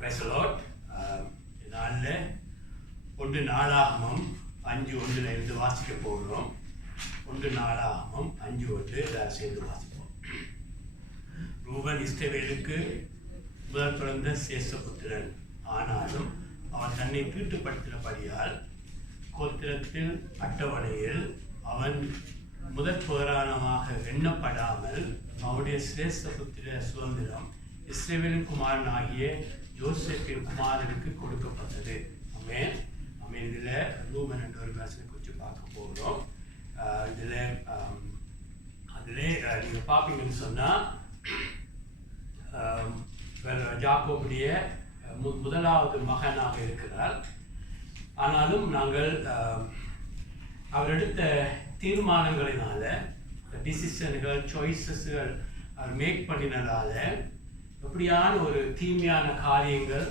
Praise the Lord. நாளில் 1 நாளாகமம் 5:1 வாசிக்க போகிறோம். 1 நாளாகமம் 5:1 எல்லாரும் சேர்ந்து வாசிப்போம். ரூபன் இஸ்ரவேலுக்கு முதல் பிறந்த சேஷபுத்திரன். ஆனாலும் அவன் தன்னை தீட்டுப்படுத்தினபடியால் கோத்திரத்தில் அட்டவணையில் அவன் முதற் புகரானமாக எண்ணப்படாமல் அவனுடைய சிரேஷ்டபுத்திர சுதந்திரம் இஸ்ரவேலின் குமாரன் ஆகிய யோசேப்பின் குமாரனுக்கு கொடுக்கப்பட்டது. ஆமென். ஆமென். இதில் ரூபன் என்ற ஒரு பர்சனை குறித்து பார்க்க போகிறோம். அதில் நீங்கள் பார்ப்பீங்கன்னு சொன்னால் யாக்கோபுடைய முதலாவது மகனாக இருக்கிறார். ஆனாலும் நாங்கள் அவர் எடுத்த தீர்மானங்களினால, டிசிஷன்கள், சாய்ஸஸ்கள் அவர் மேக் பண்ணினதால எப்படியான ஒரு தீமையான காரியங்கள்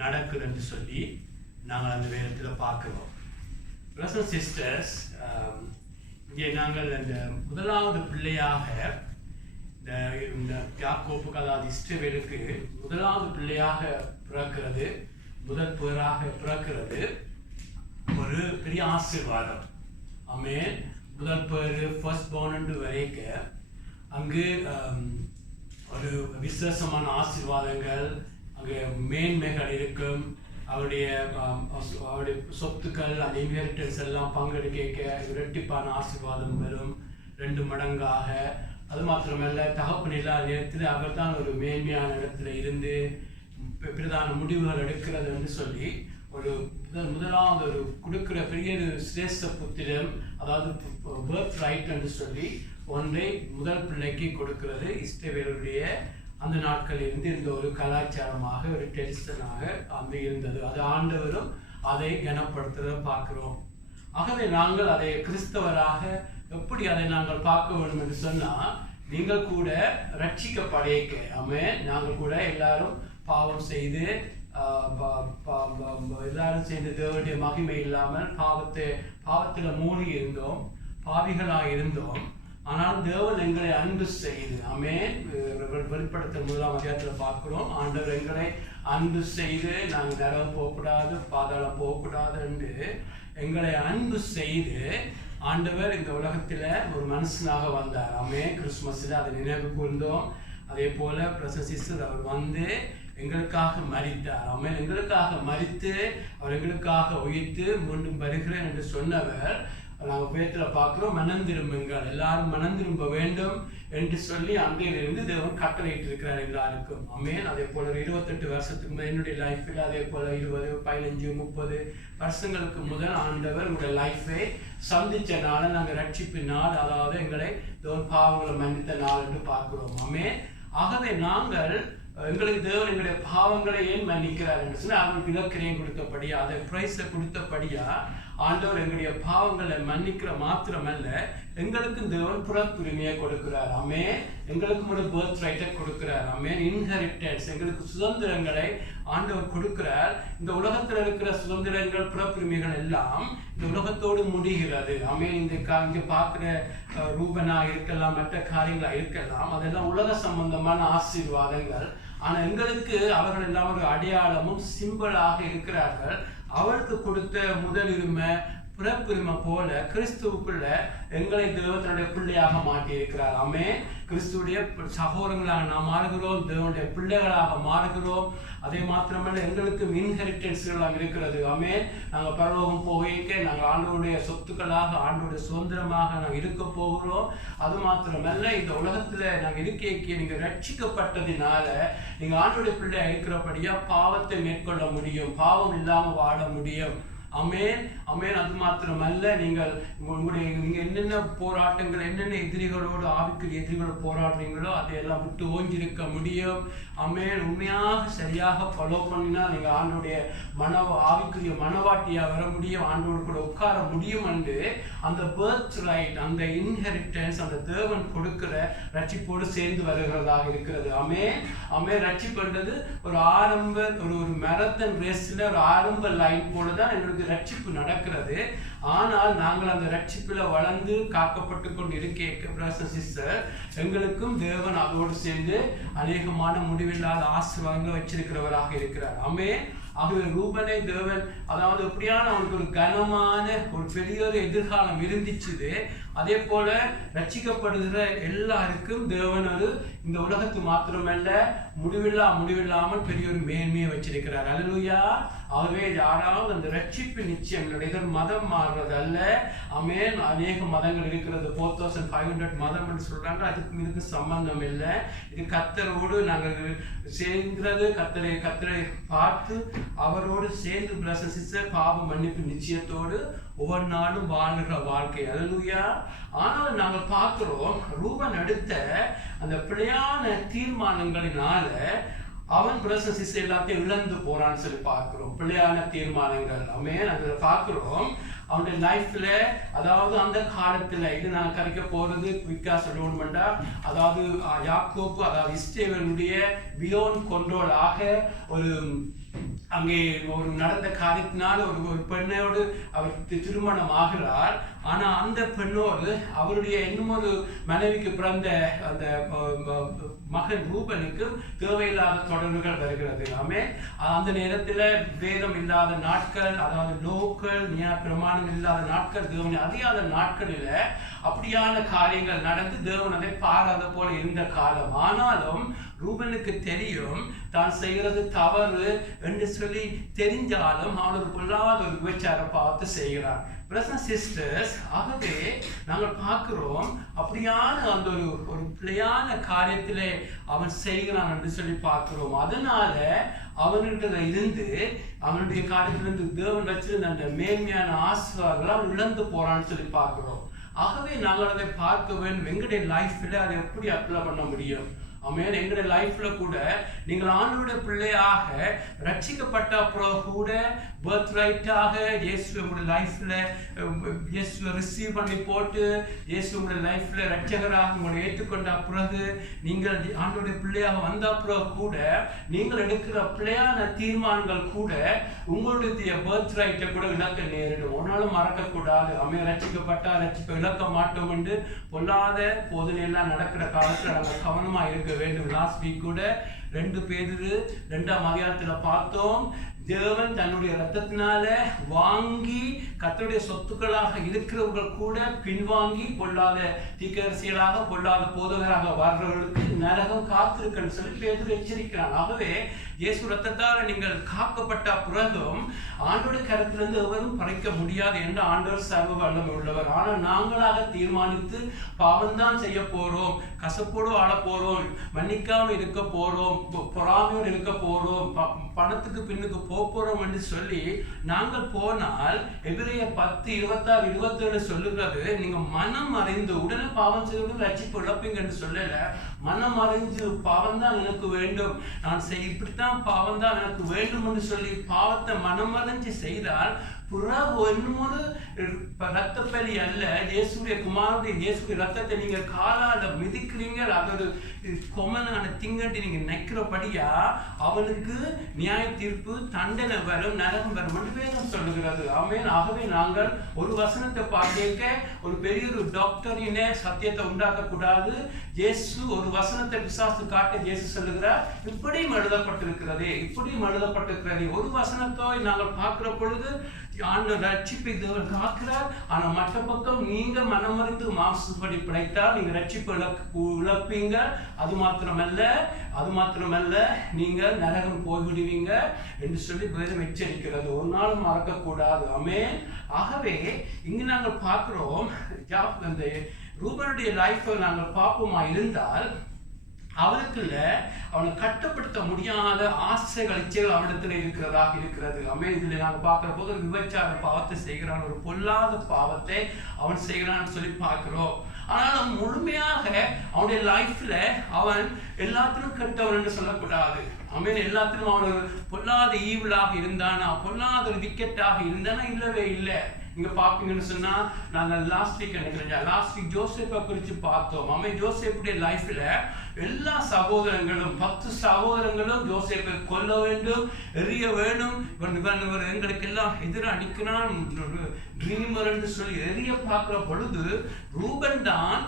நடக்குதுன்னு சொல்லி நாங்கள் அந்த வேதத்தில் பார்க்குறோம். பிரதர்ஸ் அண்ட் சிஸ்டர்ஸ், இங்கே நாங்கள் அந்த முதலாவது பிள்ளையாக இந்த யாக்கோபுக்கு, அதாவது இஸ்ரவேலுக்கு முதலாவது பிள்ளையாக பிறக்கிறது, முதல் பேராக பிறக்கிறது ஒரு பெரிய ஆசீர்வாதம். ஆமென். முதல் பேர் ஃபர்ஸ்ட் பார்ன் வரைக்க அங்கு ஒரு விசேஷமான ஆசீர்வாதங்கள், அங்கே மேன்மைகள் இருக்கும். அவருடைய சொத்துக்கள், அந்த இன்ஹெரிட்டன்ஸ் எல்லாம் பங்கெடுக்க இரட்டிப்பான ஆசீர்வாதம் வரும் 2 மடங்காக. அது மாத்திரமல்ல, தகப்பன் இல்லாத நேரத்தில் அவர் தான் ஒரு மேன்மையான இடத்துல இருந்து பிரதான முடிவுகள் எடுக்கிறது என்று சொல்லி ஒரு முதலாவது ஒரு கொடுக்கிற பெரிய சிரேஷ்ட புத்திரம், அதாவது பர்த் ரைட் என்று சொல்லி ஒன்றை முதல் பிள்ளைக்கு கொடுக்கிறது இஸ்ரவேலுடைய அந்த நாட்களில் இருந்து இருந்த ஒரு கலாச்சாரமாக, ஒரு ட்ரெடிஷனாக அந்த இருந்தது. அது ஆண்டவரும் அதை கனப்படுத்துறத பார்க்கிறோம். ஆகவே நாங்கள் அதை கிறிஸ்தவராக எப்படி அதை நாங்கள் பார்க்க வேண்டும் என்று சொன்னால், நீங்கள் கூட ரட்சிக்கப்படைக்க, ஆமென், நாங்கள் கூட எல்லாரும் பாவம் செய்து எல்லாரும் சேர்ந்து தேவனுடைய மகிமை இல்லாமல் பாவத்தில் மூழ்கி இருந்தோம், பாவிகளாக இருந்தோம். ஆனால் தேவன் எங்களை அன்பு செய்து, ஆமென், வெளிப்படுத்த 1ஆம் அதிகாரத்தில் பார்க்கிறோம், ஆண்டவர் எங்களை அன்பு செய்து நாங்கள் நரகம் போகக்கூடாது, பாதாளம் போகக்கூடாது என்று எங்களை அன்பு செய்து ஆண்டவர் இந்த உலகத்தில் ஒரு மனுஷனாக வந்தார். ஆமென். கிறிஸ்துமஸில் அதை நினைவு கூர்ந்தோம். அதே போல பிரசசிஸ்டர் அவர் வந்து எங்களுக்காக மரித்தார். ஆமென். எங்களுக்காக மரித்து அவர் எங்களுக்காக உயிர்த்து மீண்டும் வருகிறேன் என்று சொன்னவர். நாங்கள் பேத்தில் பார்க்குறோம், மனம் திரும்புங்கள், எல்லாரும் மனம் திரும்ப வேண்டும் என்று சொல்லி அங்கேயிலிருந்து தேவன் கட்டளையிட்டு இருக்கிறார் எல்லாருக்கும். ஆமென். அதே போல 28 வருஷத்துக்கு முதல் என்னுடைய லைஃப்பில், அதே போல 20, 15, 30 வருஷங்களுக்கு முதல் ஆண்டவர் உங்களுடைய லைஃபை சந்தித்த நாளை நாங்கள் ரட்சிப்பின் நாள், அதாவது எங்களை தேவன் பாவங்களை மன்னித்த நாள் என்று பார்க்கிறோம். ஆமென். ஆகவே நாங்கள் எங்களுக்கு தேவன் எங்களுடைய பாவங்களை ஏன் மன்னிக்கிறார் என்று சொன்னால், அவங்களுக்கு இலக்கிரியம் கொடுத்தபடியா, அதை பிரைஸை கொடுத்தபடியா ஆண்டவர் எங்களுடைய பாவங்களை மன்னிக்கிற மாத்திரமல்ல, எங்களுக்கு தேவன் புறப்புரிமையை கொடுக்கிறார். ஆமென். எங்களுக்கு ஒரு பர்த் ரைட்டை கொடுக்கிறார். ஆமென். இன்ஹெரிட்டன்ஸ், எங்களுக்கு சுதந்திரங்களை ஆண்டவர் கொடுக்கிறார். இந்த உலகத்தில் இருக்கிற சுதந்திரங்கள், புறப்புரிமைகள் எல்லாம் இந்த உலகத்தோடு முடிகிறது. ஆமென். இங்கே பார்க்குற ரூபனாக இருக்கலாம், மற்ற காரியங்களாக இருக்கலாம், அதெல்லாம் உலக சம்பந்தமான ஆசீர்வாதங்கள். ஆனால் எங்களுக்கு அவர்கள் எல்லாம் ஒரு அடையாளமும் சிம்பிளாக இருக்கிறார்கள். அவருக்கு கொடுத்த முதலுரிமை, பிறப்புரிமை போல கிறிஸ்துவுக்குள்ள எங்களை தேவனுடைய பிள்ளையாக மாற்றி இருக்கிறார். ஆமென். கிறிஸ்துடைய சகோதரங்களாக நாம் மாறுகிறோம், தேவனுடைய பிள்ளைகளாக மாறுகிறோம். அதே மாத்திரமல்ல, எங்களுக்கு இன்ஹெரிட்டன்ஸ்களாக இருக்கிறது. ஆமென். நாங்கள் பரலோகம் போக நாங்கள் ஆண்டவருடைய சொத்துக்களாக, ஆண்டவருடைய சுதந்திரமாக நாங்கள் இருக்க போகிறோம். அது மாத்திரமல்ல, இந்த உலகத்தில் நாங்கள் இருக்க நீங்கள் ரட்சிக்கப்பட்டதினால நீங்கள் ஆண்டவருடைய பிள்ளை இருக்கிறபடியா பாவத்தை மேற்கொள்ள முடியும், பாவம் இல்லாமல் வாழ முடியும். ஆமென். ஆமென். அது மாத்திரமல்ல, நீங்கள் என்னென்ன போராட்டங்கள், என்னென்ன எதிரிகளோடு, ஆவிக்குரிய எதிரிகளோடு போராடுறீங்களோ அதையெல்லாம் விட்டு ஓஞ்சிருக்க முடியும். ஆமென். உண்மையாக சரியாக ஃபாலோ பண்ணினா நீங்கள் ஆண்டோடைய ஆவிக்குரிய மனவாட்டியாக வர முடியும், ஆண்டோடு கூட உட்கார முடியும் என்று அந்த பர்த் ரைட், அந்த இன்ஹெரிட்டன்ஸ், அந்த தேவன் கொடுக்கிற ரட்சிப்போடு சேர்ந்து வருகிறதாக இருக்கிறது. ஆமென். ஆமென். ரட்சிப்புன்றது ஒரு ஆரம்ப ஒரு மேரத்தான் ரேஸில் ஒரு ஆரம்ப லைன் போல தான் எங்களுக்கு பொழுது ரட்சிப்பு நடக்கிறது. ஆனால் நாங்கள் அந்த ரட்சிப்புல வளர்ந்து காக்கப்பட்டு கொண்டு இருக்க சிஸ்டர், எங்களுக்கும் தேவன் அதோடு சேர்ந்து அநேகமான முடிவில்லாத ஆசீர்வாதங்களை வச்சிருக்கிறவராக இருக்கிறார். ஆமென். ஆகவே ரூபனை தேவன், அதாவது எப்படியான அவனுக்கு ஒரு கனமான ஒரு பெரிய ஒரு எதிர்காலம் இருந்துச்சு. அதே போல ரட்சிக்கப்படுகிற எல்லாருக்கும் தேவன் ஒரு இந்த உலகத்து மாத்திரமல்ல முடிவில்லாமல் பெரிய ஒரு மேன்மையை வச்சிருக்கிறார். அல்லேலூயா. ஆகவே யாராவது அந்த ரட்சிப்பு நிச்சயம் மதம் மாறுறது அல்ல. ஆமென். அநேக மதங்கள் இருக்கிறது, 4500 மதம் என்று சொல்றாங்க. அதுக்கு இதுக்கு சம்பந்தம் இல்லை. இது கர்த்தரோடு நாங்கள் சேர்கிறது, கர்த்தரை பார்த்து அவரோடு சேர்ந்து பிரதர்ஸ் சிஸ்டர் பாவ மன்னிப்பு நிச்சயத்தோடு ஒவ்வொரு நாளும் வாழ்கிற வாழ்க்கை. அல்லேலூயா. ஆனால் நாங்கள் பார்க்கிறோம், ரூபன் எடுத்த அந்த பிழையான தீர்மானங்களினால அவன் பிரதர்ஸ் சிஸ்டர் எல்லாத்தையும் இழந்து போறான்னு சொல்லி பார்க்கிறோம். பிழையான தீர்மானங்கள். ஆமென். அதுல பார்க்கிறோம் அவனுடைய லைஃப்ல, அதாவது அந்த காலத்துல, இது நான் கரைக்க போறது குவிக்கா சொல்லணும்டா, அதாவது யாக்கோப்பு, அதாவது இஸ்ரவேலுடைய பியோன் கண்ட்ரோல் ஆக ஒரு அங்கே ஒரு நடந்த காரியத்தினால் ஒரு பெண்ணோடு அவர் திருமணம் ஆகிறார். ஆனா அந்த பெண்ணோடு அவருடைய இன்னும் ஒரு மனைவிக்கு பிறந்த அந்த மகன் ரூபனுக்கு தேவையில்லாத தொடர்புகள் வருகிறது. ஆமென். அந்த நேரத்துல வேதம் இல்லாத நாட்கள், அதாவது லோக்கள் பிரமாணம் இல்லாத நாட்கள், தேவன் அறியாத நாட்களில அப்படியான காரியங்கள் நடந்து தேவன் அதை பாராத போல இருந்த காலம். ஆனாலும் ரூபனுக்கு தெரியும் தான் செய்கிறது தவறு என்று சொல்லி தெரிஞ்சாலும் அவனுக்கு பொல்லாத ஒரு விபச்சார பாவத்தை செய்கிறான். பிரதர்ஸ் சிஸ்டர்ஸ், ஆகவே நாங்கள் பார்க்கிறோம் அப்படியான அந்த ஒரு பிழையான காரியத்திலே அவன் செய்கிறான் என்று சொல்லி பார்க்கிறோம். அதனால அவன்கிட்ட இருந்து அவனுடைய காரியத்திலிருந்து தேவன் வச்சிருந்த அந்த மேன்மையான ஆசீர்வாதங்களை அவன் இழந்து போறான்னு சொல்லி பார்க்கிறோம். ஆகவே நாங்கள் அதை பார்க்க வேண்டும். எங்களுடைய லைஃப்ல அதை எப்படி அப்ளை பண்ண முடியும்? ஆமென். எங்களுடைய லைஃப்ல கூட நீங்கள் ஆண்டவருடைய பிள்ளையாக ரட்சிக்கப்பட்ட அப்புறம் கூட பர்த் ரைட்டாக இயேசு உங்களுடைய லைஃப்ல இயேசுவை ரிசீவ் பண்ணி போட்டு இயேசு உங்களுடைய லைஃப்ல ரட்சகராக உங்களை ஏற்றுக்கொண்ட பிறகு நீங்கள் ஆண்டவருடைய பிள்ளையாக வந்த அப்புறம் கூட நீங்கள் எடுக்கிற பிள்ளையான தீர்மானங்கள் கூட உங்களுடைய பர்த் ரைட்டை கூட இழக்க நேரிடும். ஒரு நாளும் மறக்கக்கூடாது. ஆமென். ரட்சிக்கப்பட்டா ரட்சிப்பை இழக்க மாட்டோம் என்று பொல்லாத போதனை எல்லாம் நடக்கிற காலத்துல நாங்கள் கவனமா இருக்க வேண்டும். லாஸ்ட் வீக் கூட 2 பேதுரு 2ஆம் அதிகாரத்துல பார்த்தோம், தேவன் தன்னுடைய ரத்தத்தினால வாங்கி கர்த்தருடைய சொத்துக்களாக இருக்கிறவர்கள் கூட பின்வாங்கி பொல்லாத தீர்க்கதரிசிகளாக பொல்லாத போதகராக வர்றவர்களுக்கு நரகம் காத்திருக்குன்னு சொல்லி பேதுரு எச்சரிக்கிறான். ஆகவே இயேசு ரத்தத்தால் நீங்கள் காக்கப்பட்ட பிறகும் ஆண்டோடைய கருத்திலிருந்து எவரும் பறைக்க முடியாது என்று ஆண்டவர் சர்வ வல்லமை உள்ளவர். ஆனால் நாங்களாக தீர்மானித்து பாவம்தான் செய்ய போறோம், கசப்போடு வாழ போறோம், மன்னிக்காம இருக்க போறோம், பொறாமையோடு இருக்க போறோம், பணத்துக்கு பின்னுக்கு போறோம் என்று சொல்லி நாங்கள் போனால் எபிரேயர் 10:26-27 சொல்லுகிறது, நீங்க மனம் அறிந்து உடனே பாவம் செய்து ரட்சிப்பு இழப்பீங்க என்று சொல்லல. மனம் அறிஞ்சு பாவம் தான் எனக்கு வேண்டும், நான் இப்படித்தான் பாவம் தான் எனக்கு வேண்டும் என்று சொல்லி பாவத்தை மனம் அறிஞ்சு செய்தால் புறவு இன்னொரு ரத்த பலி அல்ல, இயேசுடைய குமாரனுடைய இயேசுடைய ரத்தத்தை நீங்க காலால மிதிக்கிறீங்க, அதோட கொமனான திங்கட்டி நீங்க நிற்கிறபடியா அவனுக்கு நியாய தீர்ப்பு தண்டனை வரும், நரகம் வரும் என்று வேதம் சொல்லுகிறது. ஆமென். ஆகவே நாங்கள் ஒரு வசனத்தை பார்க்க ஒரு பெரிய ஒரு டாக்டரினே சத்தியத்தை உண்டாக்க கூடாது. இயேசு ஒரு வசனத்தை விசாரித்து காட்ட இயேசு சொல்லுகிறார், இப்படியும் எழுதப்பட்டிருக்கிறது, இப்படியும் எழுதப்பட்டிருக்கிறது. ஒரு வசனத்தை நாங்கள் பார்க்கிற பொழுது ஆண்டவர் ரட்சிப்பை தேவன் காக்கிறார். ஆனா மற்ற பக்கம் நீங்க மனமறிந்து மாசுபடி படைத்தால் நீங்க ரட்சிப்பு இழப்பீங்க. அது மாத்திரமல்ல நீங்க நரகம் போய்விடுவீங்க என்று சொல்லி வேதம் எச்சரிக்கிறது. ஒரு நாள் மறக்க கூடாது. ஆமென். ஆகவே இங்கு நாங்கள் பார்க்கிறோம், அந்த ரூபனுடைய லைஃப்பை நாங்கள் பார்ப்போமா இருந்தால் அவனுக்குள்ள அவனை கட்டுப்படுத்த முடியாத ஆசைகள் இச்சைகள் அவனிடத்துல இருக்கிறது. ஆமென். இதுல நாங்க பார்க்கிற போது விபச்சார பாவத்தை செய்கிறான், ஒரு பொல்லாத பாவத்தை அவன் செய்கிறான்னு சொல்லி பார்க்கிறோம். ஆனாலும் முழுமையாக அவனுடைய லைஃப்ல அவன் எல்லாத்திலும் கெட்டவன் என்று சொல்லக்கூடாது. ஆமென். எல்லாத்திலும் அவன் ஒரு பொல்லாத ஈவிலாக இருந்தானா, பொல்லாத ஒரு விக்கெட்டாக இருந்தானா? இல்லவே இல்லை. நீங்க பாப்பீங்கன்னு சொன்னா, நாங்க லாஸ்ட் வீக் ஜோசப்பை குறித்து பார்த்தோம். ஆமென். ஜோசப்புடைய லைஃப்ல எல்லா சகோதரங்களும் 10 சகோதரங்களும் யோசேப்பை கொல்ல வேண்டும், எறிய வேண்டும், எங்களுக்கு எல்லாம் எதிராக நிற்கிறான், ட்ரீமர் என்று சொல்லி எரிய பார்க்கிற பொழுது ரூபன் தான்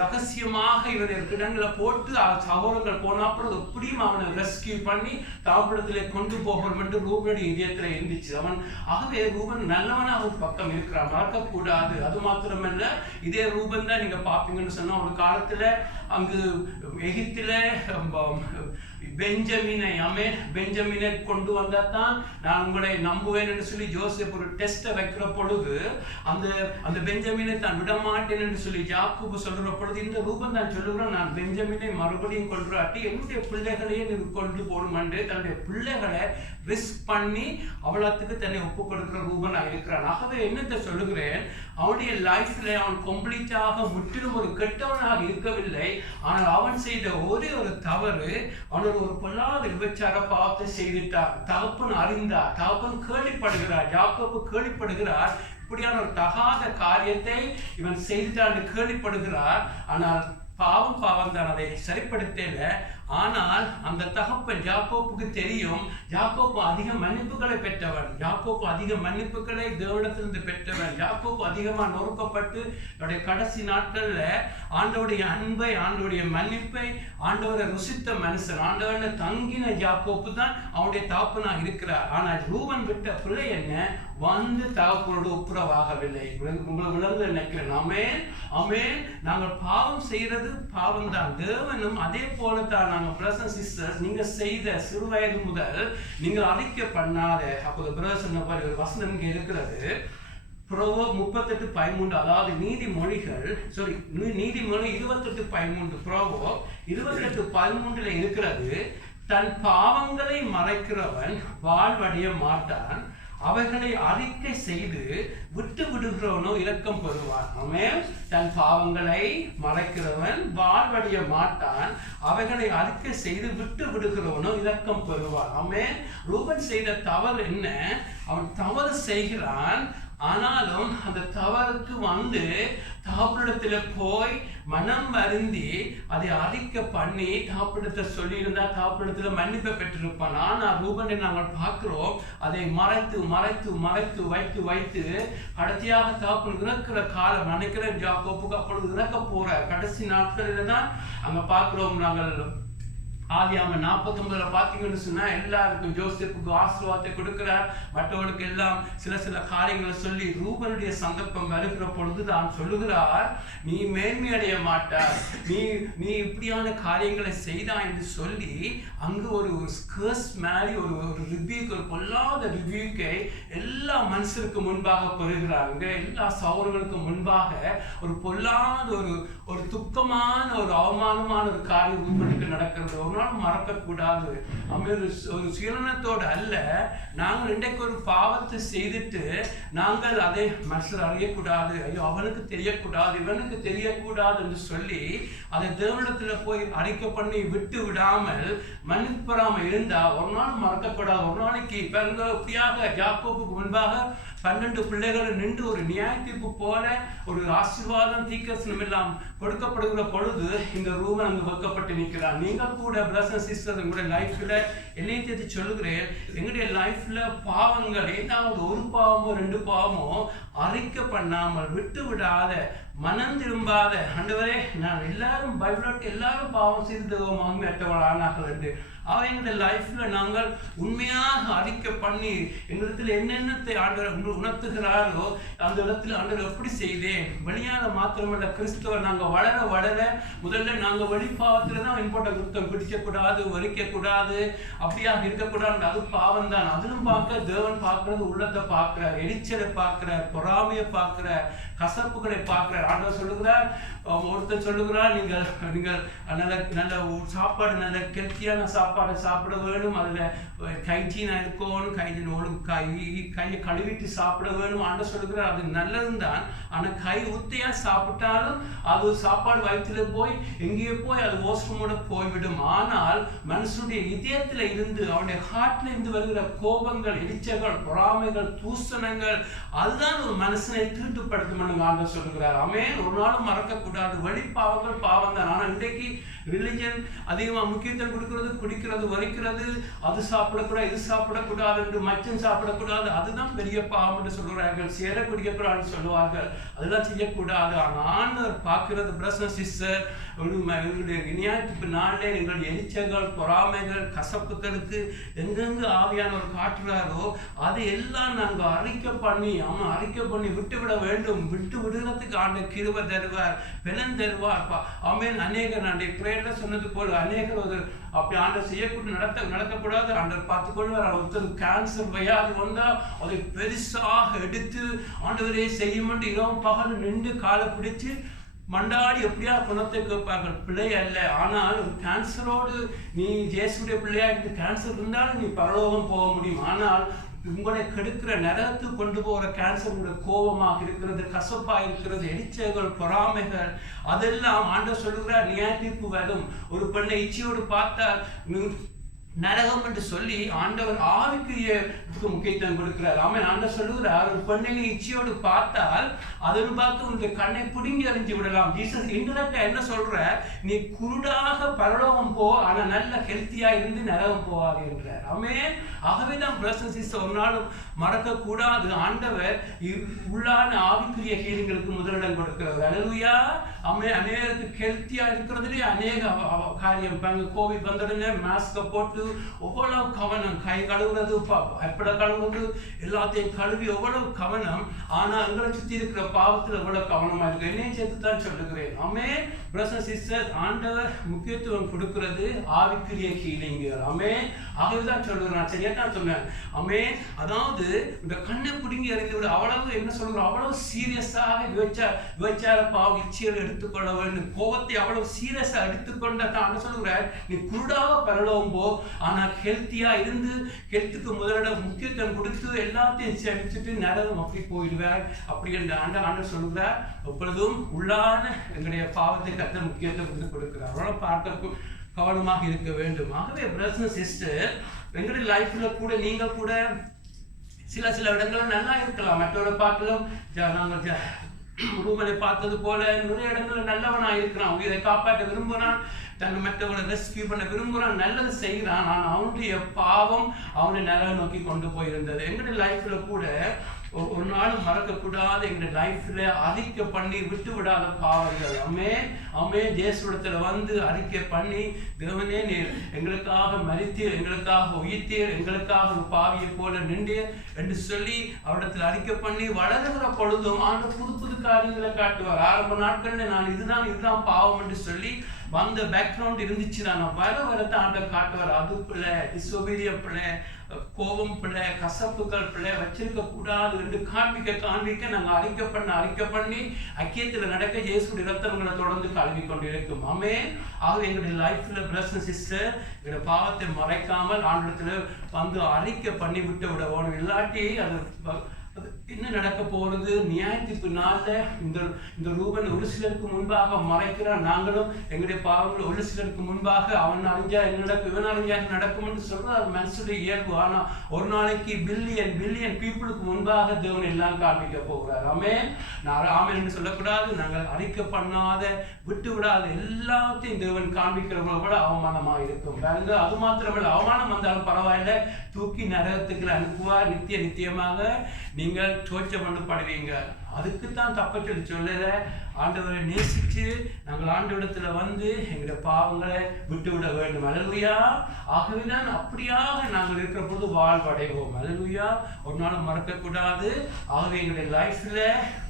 ரகசியமாக இவரை இடங்களை போட்டு சகோதரங்கள் போனாப்புறம் எப்படியும் அவனை ரெஸ்கியூ பண்ணி தாப்பிடத்திலே கொண்டு போகணும் என்று ரூபனுடைய இதயத்தில் இருந்துச்சு. அவன் ஆகவே ரூபன் நல்லவனாக ஒரு பக்கம் இருக்கிறான், மறக்கக்கூடாது. அது மாத்திரமல்ல, இதே ரூபன் தான் நீங்க பாப்பீங்கன்னு சொன்னா ஒரு காலத்துல அங்கு எகிப்தில பெஞ்சமினை கொண்டு வந்தா தான் நான் உங்களை நம்புவேன் என்று சொல்லி ஜோசப் ஒரு டெஸ்ட்டை வைக்கிற பொழுது அந்த பெஞ்சமினை தான் விடமாட்டேன் என்று சொல்லி யாக்கோபு சொல்ற பொழுது இந்த ரூபன் தான் சொல்லுகிறோம், நான் பெஞ்சமினை மறுபடியும் கொன்றாட்டி என்னுடைய பிள்ளைகளையே நீ கொண்டு போடுமாண்டு தன்னுடைய பிள்ளைகளை ரிஸ்க் பண்ணி அவளத்துக்கு தன்னை ஒப்பு கொடுக்கிற ரூபனாக இருக்கிறான். ஆகவே என்னத்தை சொல்லுகிறேன், அவனுடைய லைஃப்ல அவன் கம்ப்ளீட்டாக முற்றிலும் ஒரு கெட்டவனாக இருக்கவில்லை. ஆனால் அவன் செய்த ஒரே ஒரு தவறு, அவனோட ஒரு பொல்லாத விபச்சார பாவத்தை செய்துட்டார். தகப்பன் அறிந்தார், தகப்பன் கேள்விப்படுகிறார், யாக்கோபு கேள்விப்படுகிறார், இப்படியான ஒரு தகாத காரியத்தை இவன் செய்துட்டான் கேள்விப்படுகிறார். ஆனால் பாவம் தான், அதை சரிப்படுத்தல. ஆனால் அந்த தகப்பன் யாக்கோப்புக்கு தெரியும், யாக்கோப்பு அதிக மன்னிப்புகளை பெற்றவன், யாக்கோப்பு அதிக மன்னிப்புகளை தேவனிடத்திலிருந்து பெற்றவன், யாக்கோப்பு அதிகமாக நொறுக்கப்பட்டு அவருடைய கடைசி நாட்கள்ல ஆண்டவருடைய அன்பை, ஆண்டவருடைய மன்னிப்பை, ஆண்டவரை ருசித்த மனுஷன், ஆண்டவரை தங்கின யாக்கோப்பு தான் அவனுடைய தகப்பனாக இருக்கிறார். ஆனால் ரூபன் விட்ட பிள்ளை என்ன, வந்து தகப்பனோடு ஒப்புரவாகவில்லை. உங்களை விளங்க நினைக்கிறேன். ஆமென், ஆமென். நாங்கள் பாவம் செய்யறது பாவம் தான். தேவனும் அதே போலத்தான். நாங்கள் பிரதர்ஸ் சிஸ்டர்ஸ், நீங்க செய்த சிறு வயது முதல் நீங்கள் அறிக்கை பண்ணாத, அப்போது பிரதர்ஸ் ஒரு வசனம் இங்கே இருக்கிறது, புரோவர்ப் 38:13, அதாவது நீதிமொழிகள் 28:13, புரோவர்ப் 28:13 இருக்கிறது, தன் பாவங்களை மறைக்கிறவன் வாழ்வடைய மாட்டான், அவைகளை அறிக்கை செய்து விட்டு விடுகிறவனோ இரக்கம் பெறுவான். ஆமென். தன் பாவங்களை மறைக்கிறவன் வாழ்வடைய மாட்டான், அவைகளை அறிக்கை செய்து விட்டு விடுகிறவனோ இரக்கம் பெறுவான். ஆமென். ரூபன் செய்த தவறு என்ன, அவன் தவறு செய்கிறான், ஆனாலும் அந்த தவறுக்கு வந்து தகப்பனிடத்துல போய் மனம் வருந்தி அதை அறிக்கை பண்ணி தகப்பனிடத்தை சொல்லியிருந்தா தகப்பனிடத்துல மன்னிப்பை பெற்றிருப்பான். ஆனா ரூபனை நாங்கள் பார்க்கிறோம், அதை மறைத்து மறைத்து மறைத்து வைத்து வைத்து கடைசியாக தகப்பன் இறக்கிற காலம் நினைக்கிறேன் யாக்கோப்புக்கு அப்பொழுது இறக்க போற கடைசி நாட்களில தான் அங்க பார்க்கிறோம். நாங்கள் ஆதியாகமம் 49 பார்த்தீங்கன்னு சொன்னா எல்லாருக்கும் ஜோசப்புக்கு ஆசீர்வாதத்தை கொடுக்கிறார், மற்றவர்களுக்கு எல்லாம் சில காரியங்களை சொல்லி ரூபனுடைய சந்தர்ப்பம் வருகிற பொழுது தான் சொல்லுகிறார், நீ மேன்மை அடைய மாட்டார், நீ இப்படியான காரியங்களை செய்தா என்று சொல்லி அங்கு ஒரு ஸ்கர்ஸ் மாதிரி ஒரு ரிவ்யூக்கு, ஒரு பொல்லாத ரிவ்யூக்கை எல்லா மனுஷருக்கு முன்பாக பெறுகிறாங்க. எல்லா சௌரங்களுக்கு முன்பாக ஒரு பொல்லாத ஒரு துக்கமான ஒரு அவமானமான ஒரு காரியம் ரூபனுக்கு நடக்கிறது. மறக்கக்கூடாது. ஒரு சீலனத்தோடு அல்ல, நாங்கள் இன்றைக்கு ஒரு பாவத்தை செய்துட்டு நாங்கள் அதை மனுஷர் அறியக்கூடாது, ஐயோ அவனுக்கு தெரியக்கூடாது, இவனுக்கு தெரியக்கூடாது என்று சொல்லி அதை தேவனிடத்துல போய் அறிக்கை பண்ணி விட்டு விடாமல் மன்னிப்பெறாம இருந்தா ஒரு நாள் மறக்கக்கூடாது. ஒரு நாளைக்கு இப்படியாக யாக்கோபுக்கு முன்பாக 12 பிள்ளைகள் நின்று ஒரு நியாய தீர்ப்பு போல ஒரு ஆசீர்வாதம் தீர்க்கதரிசனம் எல்லாம் கொடுக்கப்படுகிற பொழுது இந்த ரூபன் அங்கு வைக்கப்பட்டு நிற்கிறார். நீங்கள் கூட பிரதர்ஸ் சிஸ்டர்ஸ், எங்களுடைய லைஃப்ல என்னை தேடி சொல்லுகிறேன், எங்களுடைய லைஃப்ல பாவங்கள் ஏதாவது ஒரு பாவமோ 2 பாவமோ அறிக்கை பண்ணாமல் விட்டு விடாத, மனம் திரும்பாத, ஆண்டவரே நான் எல்லாரும் பைபிள் எல்லாரும் பாவம் செய்து மகிமையற்றவர்கள் ஆனார்கள் என்று எங்களுடைய லைஃப்ல நாங்கள் உண்மையாக அறிக்கை பண்ணி எங்களிடத்தில் என்னென்னத்தை ஆண்டவர் உணர்த்துகிறாரோ அந்த இடத்துல ஆண்டவர் எப்படி செய்தேன், வெளியாக மாத்திரமல்ல கிறிஸ்துவர் நாங்கள் வளர வளர முதல்ல நாங்கள் வெளிப்பாவத்துல தான் இம்பார்ட்டன் கொடுத்தோம், பிடிக்கக்கூடாது, வரிக்கக்கூடாது, அப்படியாக இருக்கக்கூடாது, அது பாவம் தான். அதிலும் பார்க்க தேவன் பார்க்கறது உள்ளத்தை பார்க்கிறார், எரிச்சலை பார்க்கிறார், பொறாமையை பார்க்கிறார், கசப்புகளை பார்க்கிறார். ஆண்டவர் சொல்லுகிறார், ஒருத்தர் சொல்லுகிறார், நீங்கள் நல்ல சாப்பாடு, நல்ல ஹெல்த்தியான சாப்பாடை சாப்பிட வேணும், அதுல கைச்சீனா இருக்கணும், கையை கழுவிட்டு சாப்பிட வேணும். ஆண்டவர் சொல்லுகிறார் அது நல்லதுதான், ஆனா கை ஊத்தையா சாப்பிட்டாலும் அது சாப்பாடு வயிற்றுல போய் எங்கேயோ போய் அது ஓஸ்டமோட போய்விடும். ஆனால் மனுஷனுடைய இதயத்துல இருந்து, அவனுடைய ஹார்ட்ல இருந்து வருகிற கோபங்கள், எரிச்சல்கள், பொறாமைகள், தூசணங்கள், அதுதான் ஒரு மனுஷனை தீட்டுப்படுத்தும் ஆண்டவர் சொல்லுகிறார். ஆமென். ஒரு நாளும் மறக்கக்கூடாது. வெளிப்பாவங்கள் பாவம் தான். ஆனால் இன்றைக்கு ரிலிஜன் அதிகமாக முக்கியத்துவம் கொடுக்கிறது, குடிக்கிறது, வரிக்கிறது, அது சாப்பிடக்கூடாது, இது சாப்பிடக்கூடாது என்று, மச்சம் சாப்பிடக்கூடாது, அதுதான் பெரிய பாவம் என்று சொல்கிறார்கள். சேர குடிக்கக்கூடாதுன்னு சொல்லுவார்கள், அதெல்லாம் செய்யக்கூடாது. ஆனால் ஆண்டவர் பார்க்கிறது பிரதர்ஸ் சிஸ்டர், எங்களுடைய விநாயகத்துக்கு நாளிலே எங்களுடைய எரிச்சல்கள், பொறாமைகள், கசப்புகளுக்கு எங்கெங்கு ஆவியானவர் காட்டுறாரோ அதை எல்லாம் நாங்கள் அறிக்கை பண்ணி விட்டு விட வேண்டும். விட்டு விடுறதுக்கு ஆண்டவர் கிருபை தருவார், பலன் தருவார். ஆமென். அநேகர் நான் பிரேயர்ல சொன்னது போல அநேகர் ஒரு அப்படி ஆண்டவர் செய்யக்கூட நடக்கக்கூடாது. ஆண்டவர் பார்த்துக்கொள்வார். ஒருத்தர் கேன்சர் வியாதி வந்தா அதை பெருசாக எடுத்து ஆண்டவரே செய்யுமென்று இரவும் பகல் நின்று காலை பிடிச்சு மண்டாடி எப்படியா குணத்தை கேட்பார்கள். பிள்ளை அல்ல. ஆனால் ஒரு கேன்சரோடு நீ இயேசுடைய பிள்ளையா இருந்து கேன்சர் இருந்தாலும் நீ பரலோகம் போக முடியும். ஆனால் உங்களை கெடுக்கிற நரகத்துக்கு கொண்டு போகிற கேன்சருடைய கோபமாக இருக்கிறது, கசப்பாக இருக்கிறது, எரிச்சல்கள், பொறாமைகள், அதெல்லாம் ஆண்டவர் சொல்லுகிறார் நியாய தீர்ப்பு வரும். ஒரு பெண்ணை இச்சையோடு பார்த்தால் நரகம் என்று சொல்லி ஆண்டவர் ஆவிக்குரியதுக்கு முக்கியத்துவம் கொடுக்கிறார். ஆமென். ஆண்டவர் சொல்லுகிறார் ஒரு பெண்ணை இச்சையோடு பார்த்தால் அதன் பார்த்து உன்னுடைய கண்ணை பிடுங்கி அறிஞ்சு விடலாம். ஜீசஸ் இன்டெரக்டா என்ன சொல்ற, நீ குருடாக பரலோகம் போ, ஆனா நல்ல ஹெல்த்தியா இருந்து நரகம் போவாது என்றார். ஆமென். ஆகவேதான் பிரதர்ஸ் சிஸ்டர் ஒரு நாளும் மறக்க கூடாது. ஆண்டவர் உள்ளான ஆவிக்குரிய ஹீலிங்களுக்கு முதலிடம் கொடுக்கிறது. அல்லேலூயா. ஆமென். அநேகருக்கு ஹெல்த்தியா இருக்கிறதுலே அநேக காரியம். கோவிட் வந்தவுடனே மாஸ்கை போட்டு எவ்வளவு கவனம், கை கழுவுறது, எப்பட கழுவுறது, எல்லாத்தையும் கழுவி எவ்வளவு கவனம். ஆனா எங்களை சுத்தி இருக்கிற பாவத்தில் எவ்வளவு கவனமா இருக்கு. என்னையும் சேர்த்து தான் சொல்லுகிறேன். ஆமென். பிரதர்ஸ் சிஸ்டர், ஆண்டவர் முக்கியத்துவம் கொடுக்கிறது ஆவிக்குரிய ஹீலிங்குகள். ஆமென். ஆகவேதான் சொல்லுகிறேன். நான் சரியா தான் சொன்னேன். ஆமென். அதாவது இந்த கண்ணை பிடுங்கி அறிந்து விட அவ்வளவு என்ன சொல்கிறோம், அவ்வளவு சீரியஸாக விபச்சார பாவம் இச்சையை எடுத்துக்கொள்ள வேண்டும். கோபத்தை அவ்வளவு சீரியஸா எடுத்துக்கொண்ட தான் சொல்லுகிறார் நீ குருடாக பரலோகம் போ, ஆனால் ஹெல்த்தியா இருந்து ஹெல்த்துக்கு முதலிடம் முக்கியத்துவம் கொடுத்து எல்லாத்தையும் செலுத்திட்டு நரகம் அப்படி போயிடுவார். அப்படி என்ற ஆண்டவர் சொல்லுகிறார். எப்பொழுதும் உள்ளான எங்களுடைய பாவத்தை கத்த முக்கியத்துவம் கொடுக்கிறார். அவ்வளவு பார்க்க கவனமாக இருக்க வேண்டும். ஆகவே பிரதர்ஸ் சிஸ்டர், எங்களுடைய லைஃப்ல கூட நீங்க கூட சில இடங்கள் நல்லா இருக்கலாம். மற்றவரை பார்க்கலாம். நாங்கள் ரூமனை பார்த்தது போல நிறைய இடங்கள் நல்லவனா இருக்கிறான், உயிரை காப்பாற்ற விரும்புகிறான், தன்னை மற்றவங்களை ரெஸ்கியூ பண்ண விரும்புகிறான், நல்லது செய்கிறான். ஆனால் அவனுடைய பாவம் அவனை நிலை நோக்கி கொண்டு போயிருந்தது. எங்களுடைய லைஃப்ல கூட ஒரு நாளும் மறக்கக்கூடாது. எங்களுடைய லைஃப்ல அறிக்கை பண்ணி விட்டு விடாத பாவங்கள். ஆமென். இயேசுவிடத்துல வந்து அறிக்கை பண்ணி, தேவனே நீர் எங்களுக்காக மரித்தீர், எங்களுக்காக உயிர்த்தீர், எங்களுக்காக ஒரு பாவியை போல நின்றீர் என்று சொல்லி அவரிடத்தில் அறிக்கை பண்ணி வளருகிற பொழுதும் ஆண்டவர் புது காரியங்களை காட்டுவார். ஆரம்ப நாட்கள்ல நான் இதுதான் பாவம் என்று சொல்லி வந்த பேக்ரவுண்ட் இருந்துச்சு. நான் வரத்தான் ஆண்டவர் காட்டுவார். அது பிள்ளை, டிசோபீடியன் பிள்ளை, கோபம் பிள்ளை, கசப்புகள் பிள்ளை வச்சிருக்க கூடாது என்று காண்பிக்க நாங்கள் அறிக்கை பண்ணி ஐக்கியத்தில் நடக்க இயேசுடைய ரத்தங்களை தொடர்ந்து கழுவி கொண்டிருக்கும். ஆமென். ஆகவே எங்களுடைய லைஃப்ல பிரதர்ஸ் சிஸ்டர் எங்களுடைய பாவத்தை மறைக்காமல் ஆண்டவத்துல வந்து அறிக்கை பண்ணி விட்டு விட வேணும். இல்லாட்டி அது என்ன நடக்க போறது, நியாயத்துக்கு நாள்ல இந்த ரூபன் ஒரு சிலருக்கு முன்பாக மறைக்கிறான். நாங்களும் எங்களுடைய பாவங்கள் ஒரு சிலருக்கு முன்பாக அவன் அறிஞ்சா என்ன நடக்கும், இவன் அறிஞ்சா நடக்கும் என்று சொல்றது அது மனுஷனுடைய இயல்பு. ஆனா ஒரு நாளைக்கு பில்லியன் பீப்புளுக்கு முன்பாக தேவன் எல்லாம் காண்பிக்க போகிறார். ஆமென். ஆமென் என்று சொல்லக்கூடாது. நாங்கள் அறிக்கை பண்ணாத விட்டு விடாத எல்லாத்தையும் தேவன் காண்பிக்கிறவங்களை விட அவமானமாக இருக்கும். பாருங்க, அது மாத்திரமல்ல, அவமானம் வந்தாலும் பரவாயில்ல, தூக்கி நரகத்துக்கு அனுப்புவார். நித்தியமாக நீங்கள் சோச்சம் பண்ணப்படுவீங்க. அதுக்குத்தான் தப்பத்தில் சொல்லல. ஆண்டவரை நேசிச்சு நாங்கள் ஆண்டவரிடத்துல வந்து எங்களுடைய பாவங்களை விட்டு விட வேண்டும். அல்லேலூயா. ஆகவேதான் அப்படியாக நாங்கள் இருக்கிற பொழுது வாழ்வடைவோம். அல்லேலூயா. ஒரு நாளும் மறக்கக்கூடாது. ஆகவே எங்களுடைய லைஃப்ல